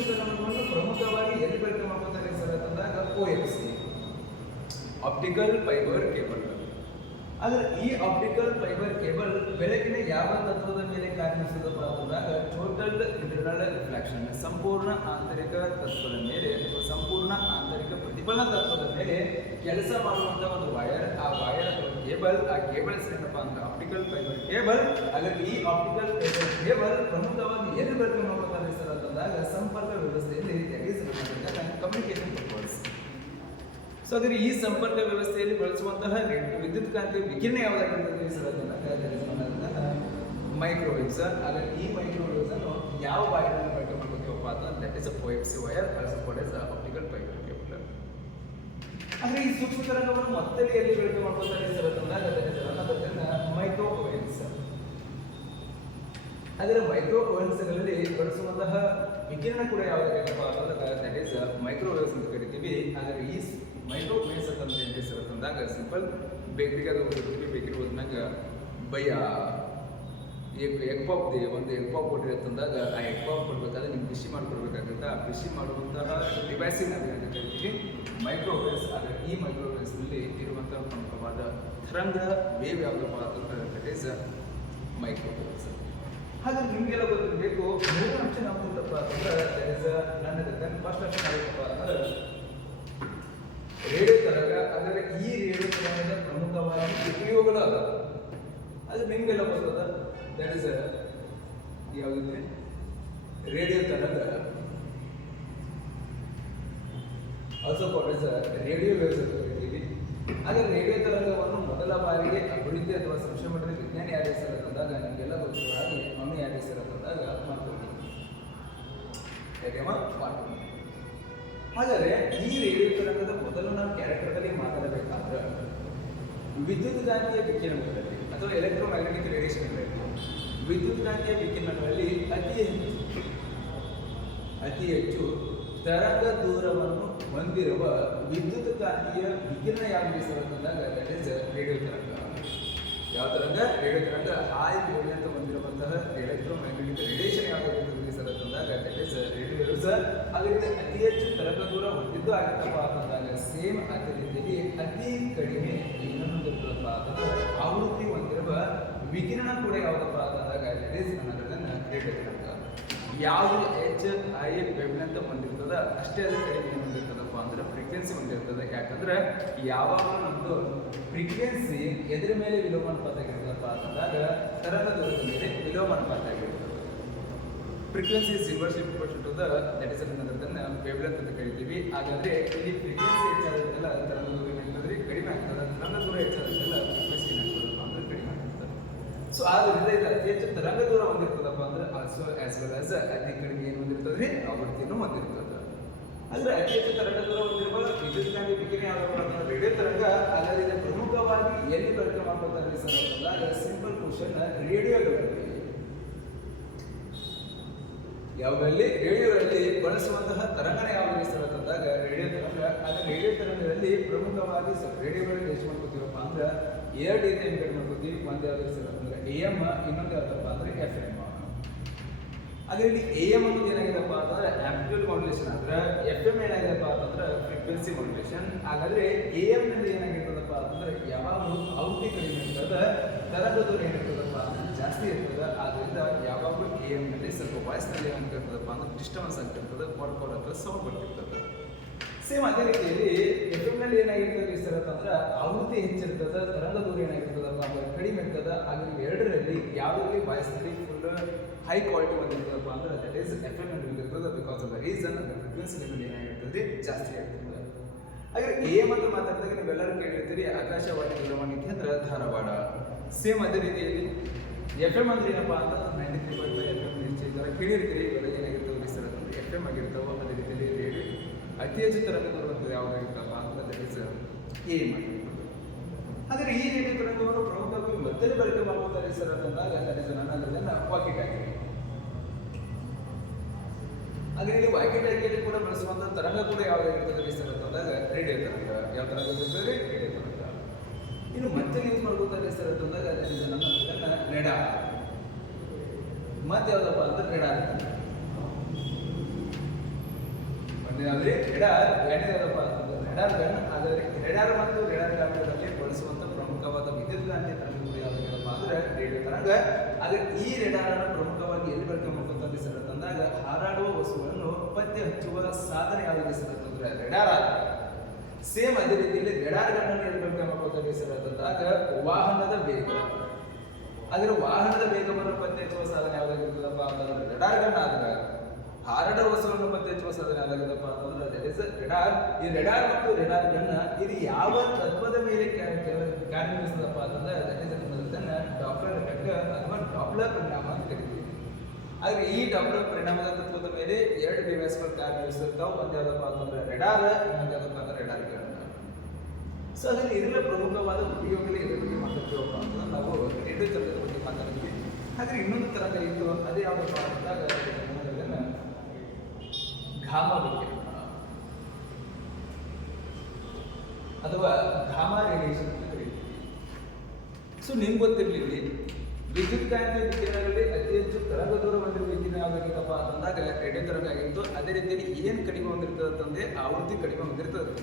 Speaker 1: ತರಂಗವನ್ನು ಪ್ರಮುಖವಾಗಿ ಎಲ್ಲಿ ಬಳಕೆ ಮಾಡ್ಕೊತಾರೆ ಸರ್ ಅಂತಂದಾಗ O L C optical fibre cable ಆದರೆ ಈ ಆಪ್ಟಿಕಲ್ ಫೈಬರ್ ಕೇಬಲ್ ಬೆಳಕಿನ ಯಾವ ತತ್ವದ ಮೇಲೆ ಕಾರ್ಯನಿರ್ವಹಿಸುತ್ತಪ್ಪ ಅಂತಂದಾಗ ಟೋಟಲ್ ಇಂಟರ್ನಲ್ ರಿಫ್ಲೆಕ್ಷನ್ ಸಂಪೂರ್ಣ ಆಂತರಿಕ ತತ್ವದ ಮೇಲೆ ಅಥವಾ ಸಂಪೂರ್ಣ ಆಂತರಿಕ ಪ್ರತಿಫಲನ ತತ್ವದ ಮೇಲೆ ಕೆಲಸ ಮಾಡುವಂತ ಒಂದು ವೈರ್ ಆ ವೈರ್ ಅಥವಾ ಕೇಬಲ್ ಆ ಕೇಬಲ್ ಏನಪ್ಪ ಅಂತ ಆಪ್ಟಿಕಲ್ ಫೈಬರ್ ಕೇಬಲ್ ಹಾಗಾಗಿ ಈ ಆಪ್ಟಿಕಲ್ ಫೈಬರ್ ಕೇಬಲ್ ಪ್ರಮುಖವಾಗಿ ಎಲ್ಲಿ ಬಳಕೆ ನೋಡ್ಬೇಕಾದ್ರೆ ಸರ್ ಅಂತಂದಾಗ ಸಂಪರ್ಕ ವ್ಯವಸ್ಥೆಯಲ್ಲಿ ಕಮ್ಯುನಿಕೇಶನ್ ಪರ್ಪಸ್ ಸೊ ಹಾಗಾದ್ರೆ ಈ ಸಂಪರ್ಕ ವ್ಯವಸ್ಥೆಯಲ್ಲಿ ಬಳಸುವಂತಹ ವಿದ್ಯುತ್ ಕಾಂತಿ ವಿಕಿರಣ ಯಾವುದಾಗಿರ್ತದೆ ಸರ್ ಅದನ್ನ ಮೈಕ್ರೋವೇವ್ಸ್ ಹಾಗಾಗಿ ಈ ಮೈಕ್ರೋವೇವ್ಸ್ ಅನ್ನು ಯಾವ ವೈರ್ ಬಳಕೆ ಮಾಡ್ಬೇಕಪ್ಪ ಅಂತ that is a wire ಬಳಸಿಕೊಂಡೆ called as optical fibre cable ಆದ್ರೆ ಈ ಸೂಕ್ಷ್ಮ ತರಂಗವನ್ನು ಮತ್ತೆ ಎಲ್ಲಿ ಬಳಕೆ ಮಾಡ್ಕೊತಾರೆ ಸರ್? ಅಂತಂದಾಗ ಮೈಕ್ರೋ ಓವೆನ್ಸ್ ಅದರ ಮೈಕ್ರೋವೇವ್ಸ್ಗಳಲ್ಲಿ ಬಳಸುವಂತಹ ವಿಕಿರಣ ಕೂಡ ಯಾವುದಾಗತ್ತಪ್ಪ ಅಂತಂದಾಗ ದಟ್ ಮೈಕ್ರೋವೇವ್ಸ್ ಅಂತ ಕರಿತೀವಿ. ಆದರೆ ಈ ಮೈಕ್ರೋವೇವ್ಸ್ ಅಂತ ಏನು ಸರ್? ಅಂತಂದಾಗ ಸಿಂಪಲ್ ಬೇಕರಿಗಾದ ಒಂದು ಬೇಕರಿ ಹೋದ್ಮ್ಯಾಗ ಭಯ. ಎಗ್ ಪಾಪ್ ದೇ, ಒಂದು ಎಗ್ ಪಾಪ್ ಕೊಟ್ಟರೆ ಅಂತಂದಾಗ ಆ ಎಗ್ ಪಾಪ್ ಕೊಡ್ಬೇಕಾದ್ರೆ ನೀವು ಕೃಷಿ ಮಾಡ್ಕೊಡ್ಬೇಕಾಗುತ್ತೆ. ಆ ಕೃಷಿ ಮಾಡುವಂತಹ ಡಿವೈಸಿನ ಕರಿತೀವಿ? ಮೈಕ್ರೋವೇವ್ಸ್ ಆದರೆ ಈ ಮೈಕ್ರೋವೇವ್ಸ್ನಲ್ಲಿ ಇರುವಂಥ ಪ್ರಮುಖವಾದ ತರಂಗ ವೇವ್ ಯಾವುದಪ್ಪ ಅಂತಂದ್ರೆ ಇಸ್ ಮೈಕ್ರೋವೇವ್ಸ್ ಹಾಗೆ ನಿಮಗೆಲ್ಲ ಗೊತ್ತಿರಬೇಕು ಮೂರು ಅಂಶ ನಾವು ಅಂತಪ್ಪ ಅಂತಂದ್ರೆ ದರ್ ಇಸ್ ನನ್ನ ಫಸ್ಟ್ ಅಂಶ ಏನಪ್ಪ ಅಂದ್ರೆ ರೇಡಿಯೋ ತರಂಗ ಅಂದರೆ ಈ ರೇಡಿಯೋ ತರಂಗದ ಪ್ರಮುಖವಾಗಿ ಉಪಯೋಗಗಳು ಅದ ಅದು ನಿಮಗೆಲ್ಲ ಗೊತ್ತದ? ದಟ್ ಇಸ್ ಯಾವುದಿದೆ? ರೇಡಿಯೋ ತರಂಗ. Also called as radio waves ಅಂತ ಕರಿತೀವಿ ಹಾಗೆ ರೇಡಿಯೋ ತರಂಗವನ್ನು ಮೊದಲ ಬಾರಿಗೆ ಅಭಿವೃದ್ಧಿ ಅಥವಾ ಸಂಶಯ ಮಟ್ಟದ ವಿಜ್ಞಾನಿ ಯಾರು ಹೆಸರು ಅಂತಂದಾಗ ನಿಮಗೆಲ್ಲ ಗೊತ್ತಿರೋ ಹಾಗೆ ಅವನು ಯಾರು ಹೆಸರು ತಂದಾಗ ಮಾಡ್ಕೊಂಡು ಹಾಗಾದ್ರೆ ಈ ರೇಡಿಯೋ ತರಂಗದ ಮೊದಲು ನಾವು ಕ್ಯಾರೆಕ್ಟರ್ದಲ್ಲಿ ಮಾತಾಡಬೇಕಾದ್ರೆ, ವಿದ್ಯುತ್ ಗಾಂಧಿಯ ವಿಕಿರಣಗಳಲ್ಲಿ ಅಥವಾ ಎಲೆಕ್ಟ್ರೋಮ್ಯಾಗ್ನೆಟಿಕ್ ರೇಡಿಯೇಷನ್ಗಳಲ್ಲಿ ವಿದ್ಯುತ್ ಗಾಂಧಿಯ ವಿಕಿರಣಗಳಲ್ಲಿ ಅತಿ ಹೆಚ್ಚು ಅತಿ ಹೆಚ್ಚು ತರಂಗ ದೂರವನ್ನು ಹೊಂದಿರುವ ವಿದ್ಯುತ್ ಕಾಂತೀಯ ವಿಕಿರಣ ಯಾವುದು ಸರ್ ಅಂತಂದಾಗ ದಟ್ ಇಸ್ ರೇಡಿಯೋ ತರಂಗ? ಯಾವ ತರಂಗ ರೇಡಿಯೋ ತರಂಗ ಹಾಯ್ ಅಂತ ಹೊಂದಿರುವಂತಹ ಎಲೆಕ್ಟ್ರೋಮ್ಯಾಗ್ನೆಟಿಕ್ ರೇಡಿಯೇಷನ್ ಯಾವುದು ಸರ್ ಅಂತಂದಾಗ ಇಸ್ ರೇಡಿಯೋ ಸರ್ ಹಾಗಾದ್ರೆ ಅತಿ ಹೆಚ್ಚು ತರಂಗ ದೂರ ಹೊಂದಿದ್ದು ಆಗಿತ್ತಪ್ಪ ಅಂತಂದಾಗ ಸೇಮ್ ಅದೇ ರೀತಿಯಲ್ಲಿ ಅತಿ ಕಡಿಮೆ ಇನ್ನೊಂದು ಆವೃತ್ತಿ ಹೊಂದಿರುವ ವಿಕಿರಣ ಕೂಡ ಯಾವುದಪ್ಪ ಅಂತಂದಾಗ ಇಸ್ ಅನ್ನೋದನ್ನ ರೇಡಿಯೋ ತರಂಗ. ಯಾವುದು ಎಚ್ ಐ ಅಂತ ಬಂದಿರ್ತದೆ, ಅಷ್ಟೇ ಅದು ಕಡಿಮೆ ಬಂದಿರ್ತದಪ್ಪ ಅಂದ್ರೆ ಫ್ರೀಕ್ವೆನ್ಸಿ ಬಂದಿರ್ತದೆ. ಯಾಕಂದ್ರೆ ಯಾವಾಗ ನಮ್ಮದು ಫ್ರೀಕ್ವೆನ್ಸಿ ಎದ್ರ ಮೇಲೆ ವಿಲೋಮಾನುಪಾತ ಆಗಿರ್ತದಪ್ಪ ಅಂತಂದಾಗ ತರಂಗ ದೂರದ ಮೇಲೆ ವಿಲೋಮಾನುಪಾತ ಆಗಿರ್ತದೆ. Frequency is inversely proportion to that is ಅನ್ನೋದನ್ನ ವೇವ್ಲೆಂತ್ ಅಂತ ಕರಿತೀವಿ. ಹಾಗಾದ್ರೆ ಇಲ್ಲಿ ಫ್ರೀಕ್ವೆನ್ಸಿ ಹೆಚ್ಚಾದಂತೆಲ್ಲ ತರಂಗ ದೂರ ಏನಾಗ್ತದೆ ಕಡಿಮೆ ಆಗ್ತದೆ ತರಂಗ ದೂರ ಹೆಚ್ಚಾದಂತೆಲ್ಲ ಫ್ರೀಕ್ವೆನ್ಸಿ ಏನಾಗ್ತದಪ್ಪ ಅಂದ್ರೆ ಕಡಿಮೆ ಆಗ್ತದೆ ಸೊ ಆದ್ರಿಂದ ಇದು ಅತಿ ಹೆಚ್ಚು ತರಂಗ ದೂರ ಹೊಂದಿರ್ತದಪ್ಪ ಅಂದ್ರೆ ಆಲ್ಸೋ ಆಸ್ ವೆಲ್ ಆಸ್ ಅತಿ ಕಡಿಮೆ ಏನು ಹೊಂದಿರ್ತದ್ರಿ ಆವೃತ್ತಿಯನ್ನು ಹೊಂದಿರ್ತದೆ. ಅಂದ್ರೆ ಅತಿ ಹೆಚ್ಚು ತರಂಗ ದೂರ ಹೊಂದಿರುವ ವಿದ್ಯುತ್ ಕಾಂತಿ ರೇಡಿಯೋ ತರಂಗ ಅದರಿಂದ ಪ್ರಮುಖವಾಗಿ ಎಲ್ಲಿ ಬಳಕೆ ಮಾಡ್ಕೊತಾರೆ ಅಂತಂದಾಗ ಸಿಂಪಲ್ ಕ್ವಶನ್ ರೇಡಿಯೋಗಳಲ್ಲಿ. ಯಾವಾಗಲ್ಲಿ ರೇಡಿಯೋದಲ್ಲಿ ಬಳಸುವಂತಹ ತರಂಗಣ ಯಾವಾಗ ಅಂತಂದಾಗ ರೇಡಿಯೋ ತರಂಗ ಅದೇ ರೇಡಿಯೋ ತರಂಗದಲ್ಲಿ ಪ್ರಮುಖವಾಗಿ ರೇಡಿಯೋಗಳಲ್ಲಿ ಎಷ್ಟು ಮಾಡ್ಕೋತೀವಪ್ಪ ಅಂದ್ರೆ ಎರಡು ರೀತಿ ಎಂಗೇಜ್ ಮಾಡ್ಕೋತೀವಿ ಒಂದು ಯಾವ್ದು ಸರ್ ಅಂದ್ರೆ ಎ ಎಂ ಇನ್ನೊಂದು ಯಾವ್ದಪ್ಪ ಅಂದ್ರೆ ಎಫ್ ಎಂ ಅದೇ ರೀತಿ ಎ ಎಂ ಅನ್ನೋದು ಏನಾಗಿದೆಪ್ಪ ಅಂತಂದ್ರೆ ಆಂಪ್ಲಿಟ್ಯೂಡ್ ಮಾಡ್ಯುಲೇಷನ್ ಅಂದ್ರೆ ಎಫ್ ಎಂ ಏನಾಗಿದೆಪ್ಪ ಅಂತಂದ್ರೆ ಫ್ರೀಕ್ವೆನ್ಸಿ ಮಾಡ್ಯುಲೇಷನ್ ಹಾಗಾದ್ರೆ ಎ ಎಂ ನಲ್ಲಿ ಏನಾಗಿರ್ತದಪ್ಪ ಅಂತಂದ್ರೆ ಯಾವಾಗಲೂ ಔಟಿ ಕಡಿಮೆ ಇರ್ತದೆ ತರಂಗ ದೂರ ಏನಿರ್ತದಪ್ಪ ಅಂದ್ರೆ ಜಾಸ್ತಿ ಇರ್ತದೆ. ಆದ್ರಿಂದ ಯಾವಾಗಲೂ ಎ ಎಂ ನಲ್ಲಿ ಸ್ವಲ್ಪ ವಾಯ್ಸ್ನಲ್ಲಿ ಏನಾಗಿರ್ತದಪ್ಪ ಅಂದ್ರೆ ಡಿಸ್ಟರ್ಬೆನ್ಸ್ ಆಗ್ತಿರ್ತದೆ ಅಥವಾ ಸೌಂಡ್ ಬರ್ತಿರ್ತದೆ. ಸೇಮ್ ಅದೇ ರೀತಿಯಲ್ಲಿ ಎಫ್ ಎಂ ನಲ್ಲಿ ಏನಾಗಿರ್ತದೆ ಸರ್ ಅಂದ್ರೆ ಆವೃತ್ತಿ ಹೆಚ್ಚಿರ್ತದ, ತರಂಗ ದೂರ ಏನಾಗಿರ್ತದಪ್ಪ ಅಂದ್ರೆ ಕಡಿಮೆ ಇರ್ತದ ಹಾಗೆ ಎರಡರಲ್ಲಿ ಯಾವುದರಲ್ಲಿ ವಾಯ್ಸ್ ಫುಲ್ ಹೈ ಕ್ವಾಲಿಟಿ ಬಂದಿರ್ತದಪ್ಪ ಅಂದ್ರೆ ದಟ್ ಈಸ್ ಎಫ್ ಇರ್ತದೆ because of the reason frequency level ಏನಾಗಿರ್ತದೆ, ಜಾಸ್ತಿ ಆಗ್ತದೆ. ಹಾಗೆ ಎ ಅಂತ ಮಾತಾಡಿದಾಗ ನೀವೆಲ್ಲರೂ ಕೇಳಿರ್ತೀರಿ, ಆಕಾಶವಾಣಿ, ದೂರವಾಣಿ, ಕೇಂದ್ರ, ಧಾರವಾಡ. ಸೇಮ್ ಅದೇ ರೀತಿಯಲ್ಲಿ ಎಫ್ ಎಂ ಅಂದ್ರೆ ಏನಪ್ಪ ಅಂತ ninety three point five F M ಕೇಳಿರ್ತೀರಿ, ಇವೆಲ್ಲ ಏನಾಗಿರ್ತವೆ ಸರ್ ಎಫ್ ಎಂ ಆಗಿರ್ತಾವೆ, ಅದೇ ರೀತಿಯಲ್ಲಿ ರೇಡಿಯೋ ಅತಿ ಹೆಚ್ಚು ತರಂಗ ಬರುವಂಥದ್ದು ಇಸ್ ಮಾಡಿರ್ಬೋದು ಆದರೆ ಈ ರೀತಿ ತರಂಗವನ್ನು ಪ್ರಮುಖವಾಗಿ ಮಧ್ಯದಲ್ಲಿ ಬಳಕೆ ಮಾಡುತ್ತಾರೆ ಸರ್ ಅಂತಂದಾಗ ನನ್ನ ಅದನ್ನ ಆಗಿದೆ ಟಾಕಿ ಹಾಗೆ ಇಲ್ಲಿ ವಾಕೆಟ್ ಆಗಿ ಕೂಡ ಬಳಸುವಂತಹ ತರಂಗ ಕೂಡ ಯಾವುದಾಗಿರ್ತದೆ ಸರ್ ಅಂತಂದಾಗ ರೇಡಿಯೋ ತರಂಗ, ಯಾವ ತರಂಗ ಇರ್ತದೆ? ರೇಡಿಯೋ ತರಂಗ. ಇನ್ನು ಮತ್ತೆ ಯೂಸ್ ಮಾಡ್ಕೋತಾರೆ ಸರ್ ಅಂತಂದಾಗ ಅದರಿಂದ ನನ್ನ ಅದನ್ನ ರೆಡಾ ಮತ್ತೆ ಯಾವ್ದಪ್ಪ ಅಂದ್ರೆ ರೆಡಾರ್ ಎಡ ಎಣ್ಣೆ ಯಾವ್ದಪ್ಪ ಅಂತಂದ್ರೆ ನೆಡ ಗನ್, ಆದರೆ ರೆಡಾರ್ ಮತ್ತು ರೇಡಾರ್ ಕ್ಯಾಮೆರಾದಲ್ಲಿ ಬಳಸುವಂತ ಪ್ರಮುಖವಾದ ವಿದ್ಯುತ್ ಕ್ರಾಂತಿ ತರಂಗಗಳು ಯಾವುದಪ್ಪ ಅಂದ್ರೆ ರೇಡಿಯೋ ತರಂಗ ಆದ್ರೆ ಈ ರೇಡಾರ್ ಅನ್ನು ಪ್ರಮುಖವಾಗಿ ಎಲ್ಲಿ ಬಳಕೆ ಮಾಡ್ಕೊಂತಂದ್ರೆ ಸರ್ ತಂದಾಗ ಹಾರಾಡುವ ವಸ್ತುಗಳನ್ನು ಪತ್ತೆ ಹಚ್ಚುವ ಸಾಧನೆ ಯಾವುದಿದೆ ಸರ್ ರೆಡಾರ್. ಆದಾಗ ಸೇಮ್ ಅದೇ ರೀತಿಯಲ್ಲಿ ರೆಡಾರ್ಗಳನ್ನು ಎಲ್ಲಿ ಬಳಕೆ ಮಾಡ್ಕೊತಾರೆ ಸರ್ ಅಂತಂದಾಗ ವಾಹನದ ವೇಗ. ಆದರೆ ವಾಹನದ ವೇಗವನ್ನು ಪತ್ತೆ ಹಚ್ಚುವ ಸಾಧನ ಯಾವ್ದಾಗಿರ್ತದಪ್ಪ ಅಂತಂದ್ರೆ ರೆಡಾರ್ಗಳನ್ನ ಆದಾಗ ಹಾರಡ ವಸ್ತುವನ್ನು ಮತ್ತೆ ಹೆಚ್ಚುವ ಸಾಧನೆ ಯಾವ್ದಾಗಿದ್ದಪ್ಪ ಅಂತಂದ್ರೆ ರೆಡಾರ್ ಈ ರೆಡಾರ್ ಮತ್ತು ರೆಡಾರ್ ರೆಡಾರ್ಗಳನ್ನ ಇದು ಯಾವ ತತ್ವದ ಮೇಲೆ ಕಾರ್ಯನಿರ್ವಹಿಸ್ತದಪ್ಪ ಅಂತಂದ್ರೆ ಅದನ್ನ ಡಾಪ್ಲರ್ ಎಫೆಕ್ಟ್ ಅಥವಾ ಡಾಪ್ಲರ್ ಪರಿಣಾಮ ಅಂತ ಕರಿತೀವಿ. ಆದ್ರೆ ಈ ಡಾಪ್ಲರ್ ಪರಿಣಾಮದ ತತ್ವದ ಮೇಲೆ ಎರಡು ಡಿವೈಸ್ಗಳು ಕಾರ್ಯನಿರ್ವಹಿಸಿರ್ತಾವೆ ಒಂದ್ ಯಾವ್ದಪ್ಪ ಅಂತಂದ್ರೆ ರೆಡಾರ್ ಇನ್ನೊಂದು ಯಾವ್ದಪ್ಪ ಅಂದ್ರೆ ಅಂತ ಸೊ ಅದರಲ್ಲಿ ಇದೆಲ್ಲ ಪ್ರಮುಖವಾದ ಉಪಯೋಗಗಳೇ ಇದೆ ಬಗ್ಗೆ ಮಾತಾಡ್ತೀವಪ್ಪ ಅಂತಂದ್ರೆ ನಾವು ರೇಡಿಯೋ ತರಂಗದ ಬಗ್ಗೆ ಮಾತಾಡ್ತೀವಿ ಹಾಗೆ ಇನ್ನೊಂದು ತರಂಗ ಇತ್ತು ಅದೇ ಯಾವ್ದಪ್ಪ ಅಂದಾಗ ಘಾಮ ವಿಕಿರಣ ಅಥವಾ ಘಾಮ ರೇಡಿಯೇಷನ್ ಅಂತ ಕರೀತೀವಿ ಸೊ ನಿಮ್ಗೆ ಗೊತ್ತಿರಲಿ ವಿದ್ಯುತ್ ಕಾಂತೀಯ ವಿಕಿರಣದಲ್ಲಿ ಅತಿ ಹೆಚ್ಚು ತರಂಗ ದೂರ ಹೊಂದಿರುವ ವಿಕಿರಣ ಯಾವ್ದಾಗಿತ್ತಪ್ಪ ಅಂತಂದಾಗ ರೇಡಿಯೋ ತರಂಗ ಆಗಿತ್ತು. ಅದೇ ರೀತಿಯಲ್ಲಿ ಏನು ಕಡಿಮೆ ಹೊಂದಿರ್ತದೆ ಅಂತಂದ್ರೆ ಆವೃತ್ತಿ ಕಡಿಮೆ ಹೊಂದಿರ್ತದೆ.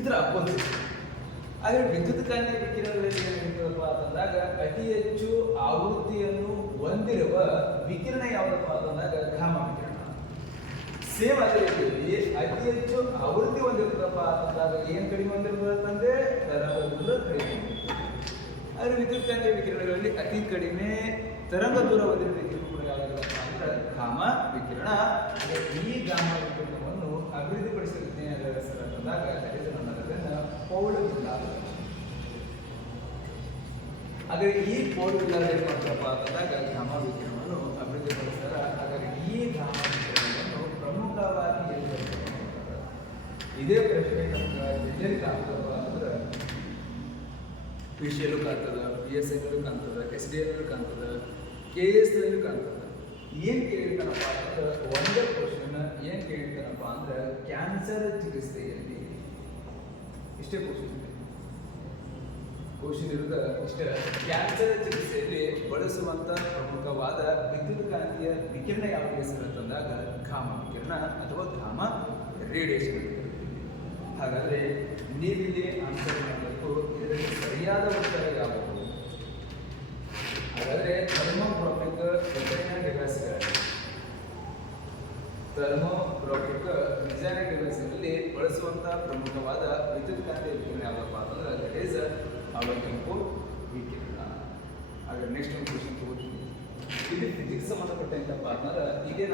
Speaker 1: ಇದರ ಅಪೋಸಿಟ್ ಆದರೆ ವಿದ್ಯುತ್ ಕಾಂತೀಯ ವಿಕಿರಣಗಳಲ್ಲಿ ಏನಿರ್ತದಪ್ಪ ಅಂತಂದಾಗ ಅತಿ ಹೆಚ್ಚು ಆವೃತ್ತಿಯನ್ನು ಹೊಂದಿರುವ ವಿಕಿರಣ ಯಾವುದಪ್ಪ ಅಂತಂದಾಗ ಘಾಮ ವಿಕಿರಣ. ಸೇಮ್ ಅದೇ ರೀತಿಯಲ್ಲಿ ಅತಿ ಹೆಚ್ಚು ಆವೃತ್ತಿ ಹೊಂದಿರ್ತದಪ್ಪ ಅಂತಂದಾಗ ಏನ್ ಕಡಿಮೆ ಹೊಂದಿರ್ತದೆ ಅಂತಂದ್ರೆ ತರಂಗ ದೂರ ಕಡಿಮೆ. ಆದ್ರೆ ಆದರೆ ವಿದ್ಯುತ್ ಕಾಂತೀಯ ವಿಕಿರಣಗಳಲ್ಲಿ ಅತಿ ಕಡಿಮೆ ತರಂಗ ದೂರ ಹೊಂದಿರಬೇಕು ವಿಕಿರಣ ಅಂದ್ರೆ ಗಾಮ ವಿಕಿರಣ. ಈ ಗಾಮ ವಿಕಿರಣವನ್ನು ಅಭಿವೃದ್ಧಿಪಡಿಸಿದ ಹೆಸರು ಅಂತಂದಾಗ ಅದರಿಂದ ನನ್ನದನ್ನ ಪೌಳ ವಿಧಾನ ಹಾಗಾದ್ರೆ ಈ ಪೌಳ ವಿಧಾನ ಏನು ಮಾಡ್ತಾರಪ್ಪ ಅಂತಂದಾಗ ಗಾಮ ವಿಕಿರಣವನ್ನು ಅಭಿವೃದ್ಧಿಪಡಿಸ್ತಾರ ಹಾಗಾದ್ರೆ ಈ ಗಾಮ ವಿಕಿರಣವನ್ನು ಪ್ರಮುಖವಾಗಿ ಎಲ್ಲಿ ಬಳಕೆ ಮಾಡ್ತಾರೆ? ಇದೇ ಪ್ರಶ್ನೆ ನಮ್ಗೆ ಎಲ್ಲೆಲ್ಲಿ ಕಾಣ್ತವ ಅಂದ್ರೆ ಪಿ ಸಿ ಎಲ್ಲೂ ಕಾಣ್ತದ, ಪಿ ಎಸ್ ಐನಲ್ಲೂ ಕಾಣ್ತದ, ಎಸ್ ಡಿ ಎಲ್ ಕಾಣ್ತದ, ಕೆ ಎಸ್ ನಲ್ಲೂ ಕಾಣ್ತದ. ಏನು ಕೇಳ್ತಾನಪ್ಪ ಅಂದ್ರೆ ಒಂದೇ ಕ್ವಶನ್ ಏನು ಕೇಳ್ತಾನಪ್ಪ ಅಂದ್ರೆ ಕ್ಯಾನ್ಸರ್ ಚಿಕಿತ್ಸೆಯಲ್ಲಿ ಇಷ್ಟೇ ಕ್ವಶನ್ ಕ್ವಶನ್ ಇರೋದ ಇಷ್ಟ. ಕ್ಯಾನ್ಸರ್ ಚಿಕಿತ್ಸೆಯಲ್ಲಿ ಬಳಸುವಂತ ಪ್ರಮುಖವಾದ ವಿದ್ಯುತ್ ಕಾಂತೀಯ ವಿಕಿರಣ ಯಾವ ಹೆಸರು ಅಂತಂದಾಗ ಘಾಮ ವಿಕಿರಣ ಅಥವಾ ಘಾಮ ರೇಡಿಯೇಷನ್ ಹಾಗಾದ್ರೆ ನೀವಿಲ್ಲಿ ಆನ್ಸರ್ ಮಾಡಬೇಕು. ಇದರಲ್ಲಿ ಸರಿಯಾದ ಉತ್ತರ ಯಾವುದು? ಹಾಗಾದ್ರೆ ಥರ್ಮೋಗ್ರಾಫಿಕ್ ಡಿಸೈನರ್ ಡಿವೈಸ್ಗಳಲ್ಲಿ ಥರ್ಮೋಗ್ರಾಫಿಕ್ ಡಿಸೈನರ್ ಡಿವೈಸ್ನಲ್ಲಿ ಬಳಸುವಂತಹ ಪ್ರಮುಖವಾದ ವಿದ್ಯುತ್ ಕಾಂತೀಯ ವಿಕಿರಣ ಯಾವ್ದಪ್ಪ ಅಂತಂದ್ರೆ ದಟ್ ಈಸ್ ಅವಲಂಬಿಕು ವಿಕಿರಣ. ಹಾಗಾದ್ರೆ ನೆಕ್ಸ್ಟ್ ಒಂದು ಕ್ವಶನ್ ತಗೋತೀನಿ. ಇಲ್ಲಿ ಫಿಸಿಕ್ಸ್ ಸಂಬಂಧಪಟ್ಟಂತಪ್ಪ ಅಂತಂದ್ರೆ ಇದೇ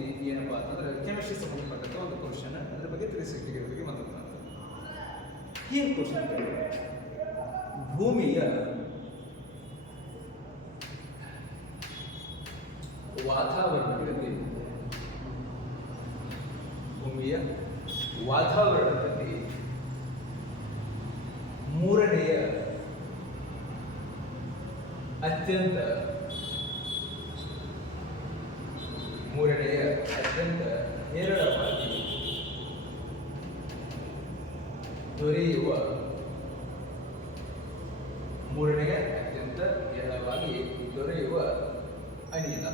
Speaker 1: ತಗೋಬಿಡ್ತೀನಿ ಏನಪ್ಪ ಅಂತಂದ್ರೆ ಕೆಮಿಸ್ಟ್ರಿ ಸಂಬಂಧಪಟ್ಟಂತ ಒಂದು ಕ್ವಶನ್ ಅದ್ರ ಬಗ್ಗೆ ತಿಳಿಸಿಟ್ಟಿಗೆ ಬಗ್ಗೆ ಮತ್ತೆ ಏನು ಕ್ವಶನ್ ಭೂಮಿಯ ವಾತಾವರಣದಲ್ಲಿ ಭೂಮಿಯ ವಾತಾವರಣದಲ್ಲಿ ಮೂರನೆಯ ಅತ್ಯಂತ ಮೂರನೆಯ ಅತ್ಯಂತ ಹೇರಳವಾಗಿ ದೊರೆಯುವ ಮೂರನೆಯ ಅತ್ಯಂತ ಹೇರಳವಾಗಿ ದೊರೆಯುವ ಅನಿಲ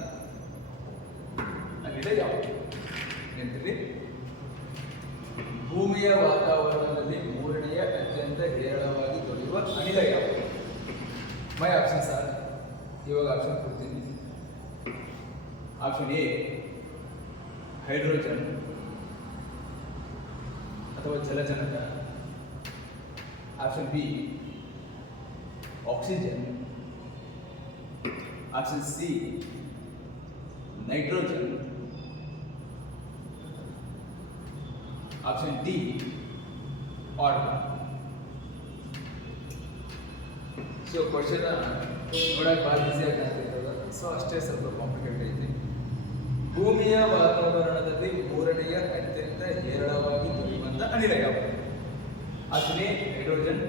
Speaker 1: ಅನಿಲ ಯಾವುದು ನೆನಪಿರಿ ಭೂಮಿಯ ವಾತಾವರಣದಲ್ಲಿ ಮೂರನೆಯ ಅತ್ಯಂತ ಹೇರಳವಾಗಿ ದೊರೆಯುವ ಅನಿಲ ಯಾವುದು ಮೈ ಆಪ್ಷನ್ ಸರ್ ಇವಾಗ ಆಪ್ಷನ್ ಕೊಡ್ತೀನಿ ಆಪ್ಷನ್ ಎ ಹೈಡ್ರೋಜನ್ ಅಥವಾ ಜಲಜನಕ option B oxygen option C nitrogen option D argon so question ನೋಡಕ್ಕೆ ಭಾಳ ಈಸಿಯಾಗಿ ಕಾಣ್ತಿರ್ತದ ಸೊ ಅಷ್ಟೇ ಸ್ವಲ್ಪ ಕಾಂಪ್ಲಿಕೇಟ್ ಐತಿ. ಭೂಮಿಯ ವಾತಾವರಣದಲ್ಲಿ ಮೂರನೆಯ ಅತ್ಯಂತ ಹೇರಳವಾಗಿ ದೊರೆಯುವಂತ ಅನಿಲ ಯಾವುದು? Option A hydrogen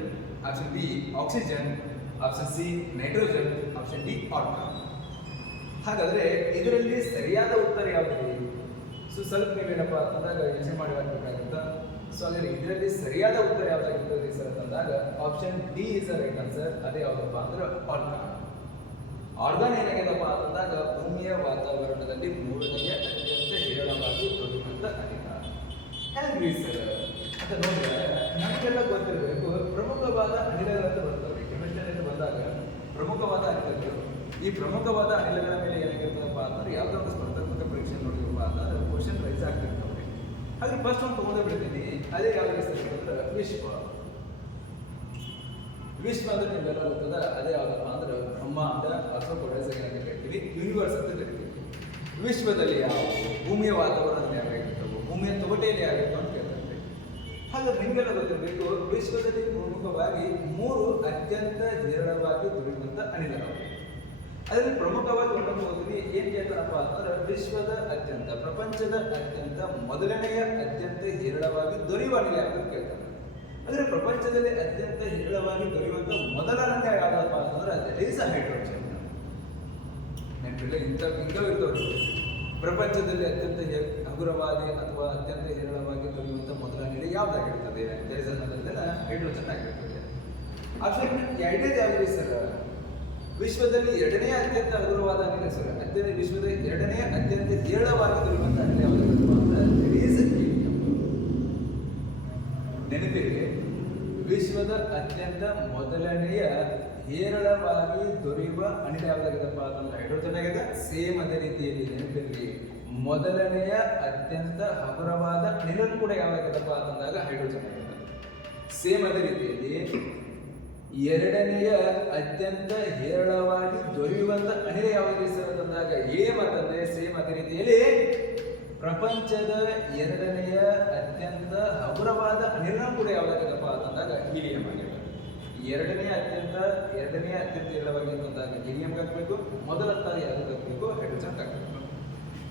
Speaker 1: option B oxygen option C nitrogen option D argon ಹಾಗಾದ್ರೆ ಇದರಲ್ಲಿ ಸರಿಯಾದ ಉತ್ತರ ಯಾವುದು? ಸೊ ಸ್ವಲ್ಪ ನೀವೇನಪ್ಪ ಅಂತಂದಾಗ ಯೋಚನೆ ಮಾಡಿ ಹಾಕ್ಬೇಕಾಗುತ್ತಾ ಸೊ ಹಾಗಾದ್ರೆ ಇದರಲ್ಲಿ ಸರಿಯಾದ ಉತ್ತರ ಯಾವುದಾಗಿರ್ತದೆ ಸರ್ ಅಂತಂದಾಗ option D is right answer ಅದೇ ಯಾವುದಪ್ಪ ಅಂದ್ರೆ ಆರ್ಗಾನ್ ಆರ್ಗಾನ್ ಏನಾಗಿದೆಪ್ಪ ಅಂತಂದಾಗ ಭೂಮಿಯ ವಾತಾವರಣದಲ್ಲಿ ಮೂರನೆಯ ಅತ್ಯಂತ ಹೇರಳವಾಗಿ ದೊಡ್ಡ ಅನಿಲ ಹೆಂಗ್ರಿ ಅಂತ ನೋಡಿದ್ರೆ ನಮಗೆಲ್ಲ ಗೊತ್ತಿರಬೇಕು, ಪ್ರಮುಖವಾದ ಅನಿಲಗಳಂತ ಬರ್ತವೆ. ಕೆಮಿಸ್ಟ್ರಿಯಲ್ಲಿ ಬಂದಾಗ ಪ್ರಮುಖವಾದ ಅನಿಲಗಳು. ಈ ಪ್ರಮುಖವಾದ ಅನಿಲಗಳ ಮೇಲೆ ಏನಾಗಿರ್ತದಪ್ಪ ಅಂತಂದ್ರೆ ಯಾವುದಾದ್ರು ಸ್ಪರ್ಧಾತ್ಮಕ ಪರೀಕ್ಷೆ ನೋಡಿದಪ್ಪ ಅಂತಂದ್ರೆ ಕ್ವಶನ್ ರೈಸ್ ಆಗ್ತಿರ್ತವೆ. ಅದ್ರ ಫಸ್ಟ್ ಒಂದು ತಗೊಂಡೇ ಬಿಡ್ತೀನಿ. ಅದೇ ಯಾವ್ದು ವಿಶ್ವ ವಿಶ್ವ ಅಂತ ನಿಮ್ಗೆಲ್ಲ ಗೊತ್ತದ? ಅದೇ ಯಾವ್ದಪ್ಪ ಅಂದ್ರೆ ಬ್ರಹ್ಮಾಂಡ ಅಥವಾ ಕೊಡಸರಿ ಅಂತ ಕರಿತೀವಿ ಯೂನಿವರ್ಸ್ ಅಂತ ಕರಿತೀವಿ ವಿಶ್ವದಲ್ಲಿ ಯಾವ ಭೂಮಿಯ ವಾತಾವರಣ ಯಾವಾಗಿರ್ತವೆ ಭೂಮಿಯ ತೊಗಟೆಯಲ್ಲಿ ಯಾವಿರ್ತವೆ ಅಂತ ಕೇಳ್ತಾರೆ ಹಾಗಾದ್ರೆ ನಿಮ್ಗೆಲ್ಲ ಗೊತ್ತಿರಬೇಕು, ವಿಶ್ವದಲ್ಲಿ ಪ್ರಮುಖವಾಗಿ ಮೂರು ಅತ್ಯಂತ ಹೇರಳವಾಗಿ ದುಡಿಯುವಂತ ಅನಿಲಗಳು ಅದರಲ್ಲಿ ಪ್ರಮುಖವಾಗಿ ಒಂದೊಂದು ಏನು ಏನ್ ಕೇಳ್ತಾರಪ್ಪ ಅಂತಂದ್ರೆ ವಿಶ್ವದ ಅತ್ಯಂತ, ಪ್ರಪಂಚದ ಅತ್ಯಂತ, ಮೊದಲನೆಯ ಅತ್ಯಂತ ಹೇರಳವಾಗಿ ದೊರೆಯುವ ಅನಿಲ ಅಂತ ಕೇಳ್ತಾರೆ ಅಂದ್ರೆ ಪ್ರಪಂಚದಲ್ಲಿ ಅತ್ಯಂತ ಹೇರಳವಾಗಿ ದೊರೆಯುವಂತ ಮೊದಲ ಅನಿಲ ಯಾವ್ದಪ್ಪ ಅಂತಂದ್ರೆ ಅದೇ ಈಸ್ ಹೈಡ್ರೋಜನ್. ನೆನಪಿಲ್ಲ ಇಂಥ ಇಂಥವು ಇರ್ತವೆ ಪ್ರಪಂಚದಲ್ಲಿ ಅತ್ಯಂತ ಹಗುರವಾಗಿ ಅಥವಾ ಅತ್ಯಂತ ಹೇರಳವಾಗಿ ದೊರೆಯುವಂತ ಮೊದಲ ಅನಿಲ ಯಾವ್ದಾಗಿರ್ತದೆ ಹೈಡ್ರೋಜನ್ ಆಗಿರ್ತದೆ. ಆಕ್ಚುಲಿ ಎರಡನೇದು ಯಾವ್ದು ಸರ್? ವಿಶ್ವದಲ್ಲಿ ಎರಡನೇ ಅತ್ಯಂತ ಹಗುರವಾದ ಅನಿಲ ಸರ್, ಅತ್ಯಂತ ವಿಶ್ವದ ಎರಡನೇ ಅತ್ಯಂತ ಹೇರಳವಾಗಿ ದೊರೆಯುವಂತ ಅನಿಲ ಯಾವುದು. ನೆನಪಿರಲಿ ವಿಶ್ವದ ಅತ್ಯಂತ ಮೊದಲನೆಯ ಹೇರಳವಾಗಿ ದೊರೆಯುವ ಅನಿಲ ಯಾವುದಾಗಿದೆಪ್ಪ ಅಂತಂದ್ರೆ ಹೈಡ್ರೋಜನ್ ಆಗಿದೆ. ಸೇಮ್ ಅದೇ ರೀತಿಯಲ್ಲಿ ನೆನಪಿರಲಿ ಮೊದಲನೆಯ ಅತ್ಯಂತ ಹಗುರವಾದ ಅನಿಲ ಕೂಡ ಯಾವಾಗದಪ್ಪ ಅಂತಂದಾಗ ಹೈಡ್ರೋಜನ್ ಆಗಿದೆ. ಸೇಮ್ ಅದೇ ರೀತಿಯಲ್ಲಿ ಎರಡನೆಯ ಅತ್ಯಂತ ಹೇರಳವಾಗಿ ದೊರೆಯುವಂತ ಅನಿಲ ಯಾವುದು ಸರ್ ಅಂತಂದಾಗ ಏಮ್ ಮತ್ತಂದ್ರೆ ಸೇಮ್ ಅದೇ ರೀತಿಯಲ್ಲಿ ಪ್ರಪಂಚದ ಎರಡನೆಯ ಅತ್ಯಂತ ಹಗುರವಾದ ಅನಿಲ ಕೂಡ ಯಾವುದಾಗಿದ್ದಪ್ಪ ಅಂತಂದಾಗ ಹೀಲಿಯಂ ಆಗಿದೆ ಎರಡನೇ ಅತ್ಯಂತ ಎರಡನೇ ಅತ್ಯಂತ ಹೇರಳವಾಗಿ ಅಂತಂದಾಗ ಹೀಲಿಯಂ ಆಗಬೇಕು ಮೊದಲ ತಾಯಿ ಯಾವ್ದು ಹಾಕ್ಬೇಕು? ಹೈಡ್ರೋಜನ್ ಆಗಬೇಕು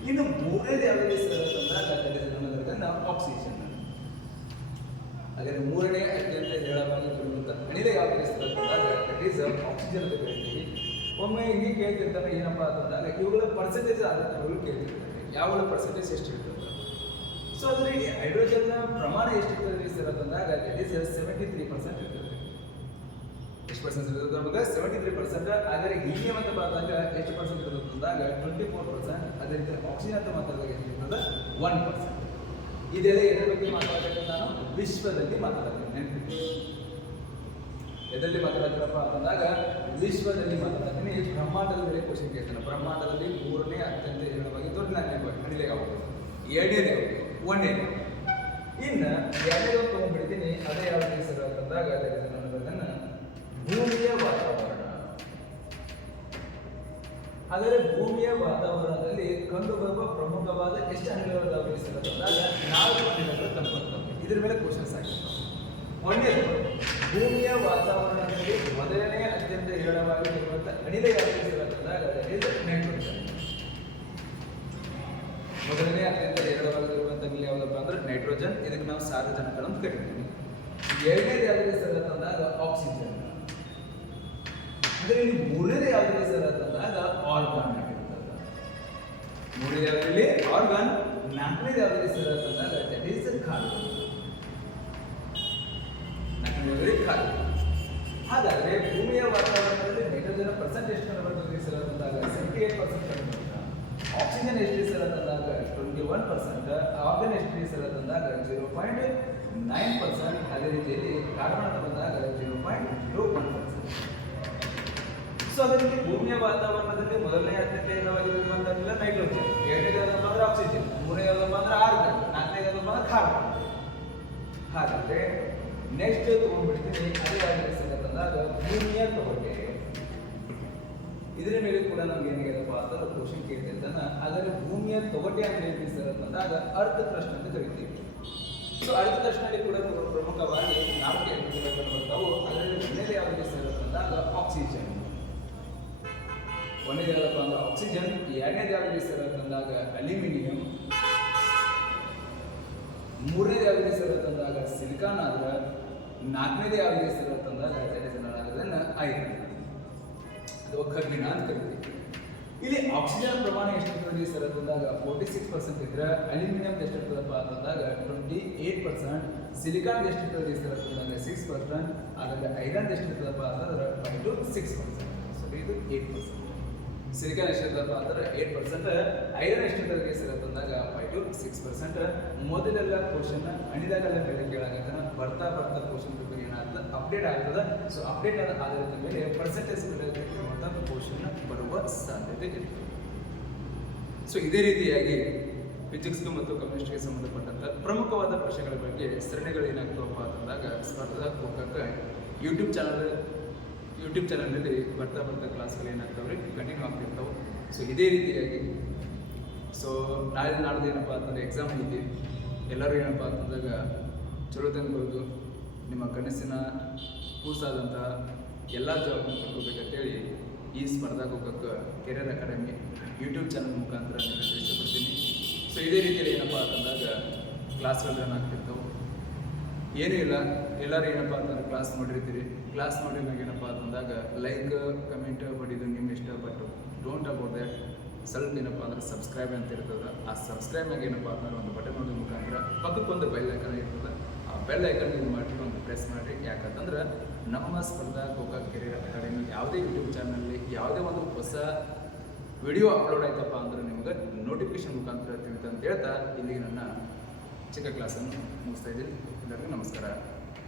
Speaker 1: ಇನ್ನು ಮೂರನೇದು ಯಾವುದೇ ಅಂತಂದಾಗ ಆಕ್ಸಿಜನ್ ಹಾಗಾದ್ರೆ ಮೂರನೇ ಅತ್ಯಂತ ಹೇರಳವಾಗಿ ದೊರೆಯುವಂತ ಅನಿಲ ಯಾವ ಅಂತಂದಾಗ ಈಸ್ ಆಕ್ಸಿಜನ್ ಅಂತ ಒಮ್ಮೆ ಹೀಗೆ ಕೇಳ್ತಿರ್ತಾರೆ, ಏನಪ್ಪಾ ಅಂತಂದಾಗ ಇವುಗಳ ಪರ್ಸೆಂಟೇಜ್ ಆಧಾರಗಳು ಕೇಳ್ತಿರ್ತಾರೆ. ಯಾವಳ ಪರ್ಸೆಂಟೇಜ್ ಎಷ್ಟು ಇರ್ತದೆ ಸೊ ಅದರಲ್ಲಿ ಹೈಡ್ರೋಜನ್ನ ಪ್ರಮಾಣ ಎಷ್ಟು ಇರ್ತದೆ ಸರ್ ಅಂತಂದಾಗ ಈಸ್ ಸೆವೆಂಟಿ ತ್ರೀ ಪರ್ಸೆಂಟ್ ಇರ್ತದೆ. ಎಷ್ಟು ಪರ್ಸೆಂಟ್ ಇರ್ತದೆ ನಮಗೆ ಸೆವೆಂಟಿ ತ್ರೀ ಪರ್ಸೆಂಟ್ ಆದರೆ ಹೀಲಿಯಂ ಅಂತ ಬಂದಾಗ ಎಷ್ಟು ಪರ್ಸೆಂಟ್ ಇರ್ತದೆ ಅಂತಂದಾಗ ಟ್ವೆಂಟಿ ಫೋರ್ ಪರ್ಸೆಂಟ್ ಅದೇ ರೀತಿ ಆಕ್ಸಿಜನ್ ಅಂತ ಮಾತಾಡಿದಾಗ ಇರ್ತದೆ ಒನ್ ಪರ್ಸೆಂಟ್ ಇದೆಲ್ಲ ಏನರ ಬಗ್ಗೆ ಮಾತಾಡಬೇಕು ನಾನು ವಿಶ್ವದಲ್ಲಿ ಮಾತಾಡ್ತೀನಿ. ನೆನಪಿಡಿ ಎದರಲ್ಲಿ ಮಾತಾಡ್ತಾರಪ್ಪ ಅಂತಂದಾಗ ವಿಶ್ವದಲ್ಲಿ ಮಾತಾಡ್ತೀನಿ, ಬ್ರಹ್ಮಾಂಡದ ಮೇಲೆ ಕ್ವಶನ್ ಕೇಳ್ತಾನೆ. ಬ್ರಹ್ಮಾಂಡದಲ್ಲಿ ಮೂರನೇ ಅತ್ಯಂತ ಹೇಳವಾಗಿ ದೊಡ್ಡ ಅನಿಲ ಯಾವುದು ಎರಡನೇದು ಯಾವುದು ಒಂದನೇದು ಇನ್ನು ಎರಡನೇ ತೊಗೊಂಡ್ಬಿಡ್ತೀನಿ. ಅದೇ ಯಾವ ಹೆಸರು ಅಂತಂದಾಗ ಅದನ್ನು ಭೂಮಿಯ ವಾತಾವರಣ. ಆದರೆ ಭೂಮಿಯ ವಾತಾವರಣದಲ್ಲಿ ಕಂಡುಬರುವ ಪ್ರಮುಖವಾದ ಎಷ್ಟು ಅನಿಲಗಳು ಅಂತಂದಾಗ, ನಾಲ್ಕು ಅನಿಲಗಳು ಕಂಡುಬರ್ತವೆ ಇದ್ರ ಮೇಲೆ ಕ್ವಶನ್ಸ್ ಆಗಿರ್ತವೆ ಒಂದನೇದು ಭೂಮಿಯ ವಾತಾವರಣದಲ್ಲಿ ಮೊದಲನೇ ಅತ್ಯಂತ ಹೇರಳವಾಗಿ ಇರುವಂತ ಅನಿಲ ಯಾವ್ದಿರೋದಂದಾಗ ನೈಟ್ರೋಜನ್. ಮೊದಲನೇ ಅತ್ಯಂತ ಹೇರಳವಾಗಿರುವಂತ ಅನಿಲ ಯಾವುದಪ್ಪ ಅಂದ್ರೆ ನೈಟ್ರೋಜನ್. ಇದಕ್ಕೆ ನಾವು ಸಾರಜನಕಗಳು ಅಂತ ಕರಿತೀವಿ. ಎರಡನೇದು ಯಾವ್ದು ಸರ್ ಅಂತಂದಾಗ ಆಕ್ಸಿಜನ್. ಅಂದ್ರೆ ಇಲ್ಲಿ ಮೂರನೇದು ಯಾವ್ದು ಸರ್ ಅಂತಂದಾಗ ಆರ್ಗಾನ್ ಆಗಿರ್ತದೆ. ಮೂರನೇದು ಯಾವ್ದ್ರಲ್ಲಿ ಆರ್ಗಾನ್. ನಾಲ್ಕನೇದು ಯಾವ್ದು ಸರ್ ಅಂತಂದಾಗ ದಟ್ ಈಸ್ ಕಾರ್ಬನ್ ಕಾರ್ಬನ್ ಹಾಗಾದ್ರೆ ಭೂಮಿಯ ವಾತಾವರಣದಲ್ಲಿ ನೈಟ್ರೋಜನ್ ಪರ್ಸೆಂಟ್ ಎಷ್ಟು ಕಂಡುಬರ್ತದೆ ಸರ್ ಅಂತಂದಾಗ ಸೆವೆಂಟಿ ಏಟ್ ಪರ್ಸೆಂಟ್ ಕಂಡುಬರ್ತದೆ ಆಕ್ಸಿಜನ್ ಎಷ್ಟು ಸರ್ ಅಂತಂದಾಗ ಟ್ವೆಂಟಿ ಒನ್ ಪರ್ಸೆಂಟ್ ಆರ್ಗನ್ ಎಷ್ಟು ಸರ್ ಅಂತಂದಾಗ ಜೀರೋ ಪಾಯಿಂಟ್ ನೈನ್ ಪರ್ಸೆಂಟ್ ಅದೇ ರೀತಿಯಲ್ಲಿ ಕಾರ್ಬನ್ ಅಂತ ಬಂದಾಗ zero point zero one percent so ಅದರಲ್ಲಿ ಭೂಮಿಯ ವಾತಾವರಣದಲ್ಲಿ ಮೊದಲನೇ ಅತ್ಯಂತ ಹೇರಳವಾಗಿರುವಂತಹ ನೈಟ್ರೋಜನ್ ಎರಡನೇ ಯಾವ್ದಪ್ಪ ಅಂದ್ರೆ ಆಕ್ಸಿಜನ್ ಮೂರನೇ ಯಾವ್ದಪ್ಪ ಅಂದ್ರೆ ಆರ್ಗನ್ ನಾಲ್ಕನೇ ಯಾವ್ದಪ್ಪ ಅಂದ್ರೆ ಕಾರ್ಬನ್ ಹಾಗಾದ್ರೆ ನೆಕ್ಸ್ಟ್ ತಗೊಂಡ್ಬಿಡ್ತೀನಿ, ಅದೇ ಅಂತಂದಾಗ ಭೂಮಿಯ ತೊಗಟೆ ಇದರ ಮೇಲೆ ಕೂಡ ನಮ್ಗೆ ಏನಾಗಿದೆಪ್ಪ ಅಂತಂದ್ರೆ ಕ್ವಶನ್ ಕೇಳ್ತಿರ್ತಾನ ಹಾಗಾದ್ರೆ ಭೂಮಿಯ ತೊಗಟೆ ಅಂತ ಹೇಳ್ತೀವಿ ಸರ್ ಅಂತಂದಾಗ ಅರ್ಥ ಪ್ರಶ್ನೆ ಅಂತ ಕರಿತೀವಿ. ಸೊ ಅರ್ಥ ಪ್ರಶ್ನೆಯಲ್ಲಿ ಕೂಡ ಪ್ರ- ಪ್ರಮುಖವಾಗಿ ನಾಲ್ಕು ಬರ್ತಾವು. ಅದರಲ್ಲಿ ಮೇಲೆ ಯಾವ್ದು ಸರ್ ಅಂತಂದಾಗ ಆಕ್ಸಿಜನ್ ಒಂದೇ ಅಂದ್ರೆ ಆಕ್ಸಿಜನ್ ಎರಡನೇದು ಯಾವ್ದು ಸರ್ ಅಂತಂದಾಗ ಅಲ್ಯೂಮಿನಿಯಂ ಮೂರನೇದು ಯಾವ್ದು ಸರ್ ಅಂತಂದಾಗ ಸಿಲಿಕಾನ್ ಆದ್ರೆ ನಾಲ್ಕನೇದು ಯಾವ ಸರ್ ಅಂತಂದಾಗ ಅದನ್ನ ಐರನ್ ಅಥವಾ ಕಬ್ಬಿಣ ಅಂತ ಕರಿತೀವಿ. ಇಲ್ಲಿ ಆಕ್ಸಿಜನ್ ಪ್ರಮಾಣ ಎಷ್ಟು ಪ್ರೊಡ್ಯೂಸ್ ಸರ್ ಅಂತಂದಾಗ ಫೋರ್ಟಿ ಸಿಕ್ಸ್ ಪರ್ಸೆಂಟ್ ಇದ್ರೆ ಅಲ್ಯೂಮಿನಿಯಂ ಎಷ್ಟು ಇರ್ತದಪ್ಪ ಅಂತಂದಾಗ ಟ್ವೆಂಟಿ ಏಟ್ ಪರ್ಸೆಂಟ್ ಸಿಲಿಕಾನ್ ಎಷ್ಟು ಪ್ರೊಡ್ಯೂಸ್ ಸರ್ ಅಂತಂದಾಗ ಸಿಕ್ಸ್ ಪರ್ಸೆಂಟ್ ಹಾಗಾದ್ರೆ ಐರನ್ ಎಷ್ಟು ಇರ್ತದಪ್ಪ ಅಂತಂದ್ರೆ five to six percent so ಇದು ಏಟ್ ಪರ್ಸೆಂಟ್ ಸಿಲಿಕಾನ್ ಎಷ್ಟಿದ್ದಪ್ಪ ಅಂದ್ರೆ ಏಟ್ ಪರ್ಸೆಂಟ್ ಐರನ್ ಅಂತ ಬಂದಾಗ ಫೈವ್ ಟು ಸಿಕ್ಸ್ ಪರ್ಸೆಂಟ್ ಮೊದಲೆಲ್ಲ ಕ್ವಶನ್ ಅಣಿದಾಗೆಲ್ಲ ಮೇಲೆ ಕೇಳಾಗತ್ತ. ಬರ್ತಾ ಬರ್ತಾ ಕ್ವಶನ್ ಪೇಪರ್ ಏನಾಗ್ತದೆ? ಅಪ್ಡೇಟ್ ಆಗ್ತದೆ. ಸೊ ಅಪ್ಡೇಟ್ ಆದ ಆಧಾರದ ಮೇಲೆ ಪರ್ಸೆಂಟೇಜ್ ಇರುವಂಥ ಕ್ವಶನ್ ಬರುವ ಸಾಧ್ಯತೆ ಇರ್ತದೆ ಸೊ ಇದೇ ರೀತಿಯಾಗಿ ಫಿಸಿಕ್ಸ್ಗೆ ಮತ್ತು ಕೆಮಿಸ್ಟ್ರಿಗೆ ಸಂಬಂಧಪಟ್ಟಂತ ಪ್ರಮುಖವಾದ ಪ್ರಶ್ನೆಗಳ ಬಗ್ಗೆ ಸರಣಿಗಳು ಏನಾಗ್ತವಪ್ಪ ಅಂತಂದಾಗ ಸ್ಪರ್ಧಾತ್ಮಕಕ್ಕೆ ಯೂಟ್ಯೂಬ್ ಚಾನಲ್ ಯೂಟ್ಯೂಬ್ ಚಾನಲಲ್ಲಿ ಬರ್ತಾ ಬರ್ತಾ ಕ್ಲಾಸ್ಗಳು ಏನಾಗ್ತಾವೆ ಕಂಟಿನ್ಯೂ ಆಗ್ತಿರ್ತಾವೆ ಸೊ ಇದೇ ರೀತಿಯಾಗಿ. ಸೊ ನಾಳೆ ನಾಡ್ದು ಏನಪ್ಪ ಅಂತಂದರೆ ಎಕ್ಸಾಮ್ ಐತಿ. ಎಲ್ಲರೂ ಏನಪ್ಪ ಅಂತಂದಾಗ ಚಲೋ ತಂದ್ಬೋದು ನಿಮ್ಮ ಕನಸಿನ ಕೂಸಾದಂಥ ಎಲ್ಲ ಜಾಬ್ ಪಡ್ಕೋಬೇಕಂತೇಳಿ ಈ ಸ್ಪರ್ಧಾತ್ಮಕಕ್ಕೆ ಕೆರಿಯರ್ ಅಕಾಡೆಮಿ ಯೂಟ್ಯೂಬ್ ಚಾನಲ್ ಮುಖಾಂತರ ನಿಮಗೆ ತಿಳಿಸ್ಕೊಡ್ತೀನಿ ಸೊ ಇದೇ ರೀತಿಯಲ್ಲಿ ಏನಪ್ಪ ಅಂತಂದಾಗ ಕ್ಲಾಸ್ಗಳು ರನ್ ಆಗ್ತಿರ್ತಾವೆ. ಏನೂ ಇಲ್ಲ. ಎಲ್ಲರೂ ಏನಪ್ಪ ಅಂತಂದ್ರೆ ಕ್ಲಾಸ್ ನೋಡಿರ್ತೀರಿ. ಕ್ಲಾಸ್ ನೋಡಿದಾಗ ಏನಪ್ಪ ಅಂತಂದಾಗ ಲೈಕ್ ಕಮೆಂಟ್ ಹೊಡಿದು ನಿಮ್ಮ ಇಷ್ಟ ಬಟ್ ಡೋಂಟ್ ಅಬೌಟ್ ದ್ಯಾಟ್ ಸ್ವಲ್ಪ ಏನಪ್ಪ ಅಂದ್ರೆ ಸಬ್ಸ್ಕ್ರೈಬ್ ಅಂತ ಇರ್ತದೆ. ಆ ಸಬ್ಸ್ಕ್ರೈಬ್ ಏನಪ್ಪ ಅಂದ್ರೆ ಒಂದು ಬಟನ್ ಒಂದು ಮುಖಾಂತರ ಪಕ್ಕಕ್ಕೊಂದು ಬೆಲ್ ಐಕನ್ ಇರ್ತದೆ. ಆ ಬೆಲ್ ಐಕನ್ ಇದು ಮಾಡಿ ಒಂದು ಪ್ರೆಸ್ ಮಾಡಿ ಯಾಕಂತಂದ್ರೆ ನಮ್ಮ ಸ್ಪರ್ಧಾ ಗೋಕಾ ಕೆರಿಯರ್ ಅಕಾಡೆಮಿ ಯಾವುದೇ ಯೂಟ್ಯೂಬ್ ಚಾನಲಲ್ಲಿ ಯಾವುದೇ ಒಂದು ಹೊಸ ವಿಡಿಯೋ ಅಪ್ಲೋಡ್ ಆಯ್ತಪ್ಪ ಅಂದ್ರೆ ನಿಮ್ಗೆ ನೋಟಿಫಿಕೇಶನ್ ಮುಖಾಂತರ ತಿಳಿತ ಅಂತ ಹೇಳ್ತಾ ಇಲ್ಲಿಗೆ ನನ್ನ ಚಿಕ್ಕ ಕ್ಲಾಸನ್ನು ಮುಗಿಸ್ತಾ ಇದ್ದೀನಿ. ಎಲ್ಲರಿಗೂ ನಮಸ್ಕಾರ.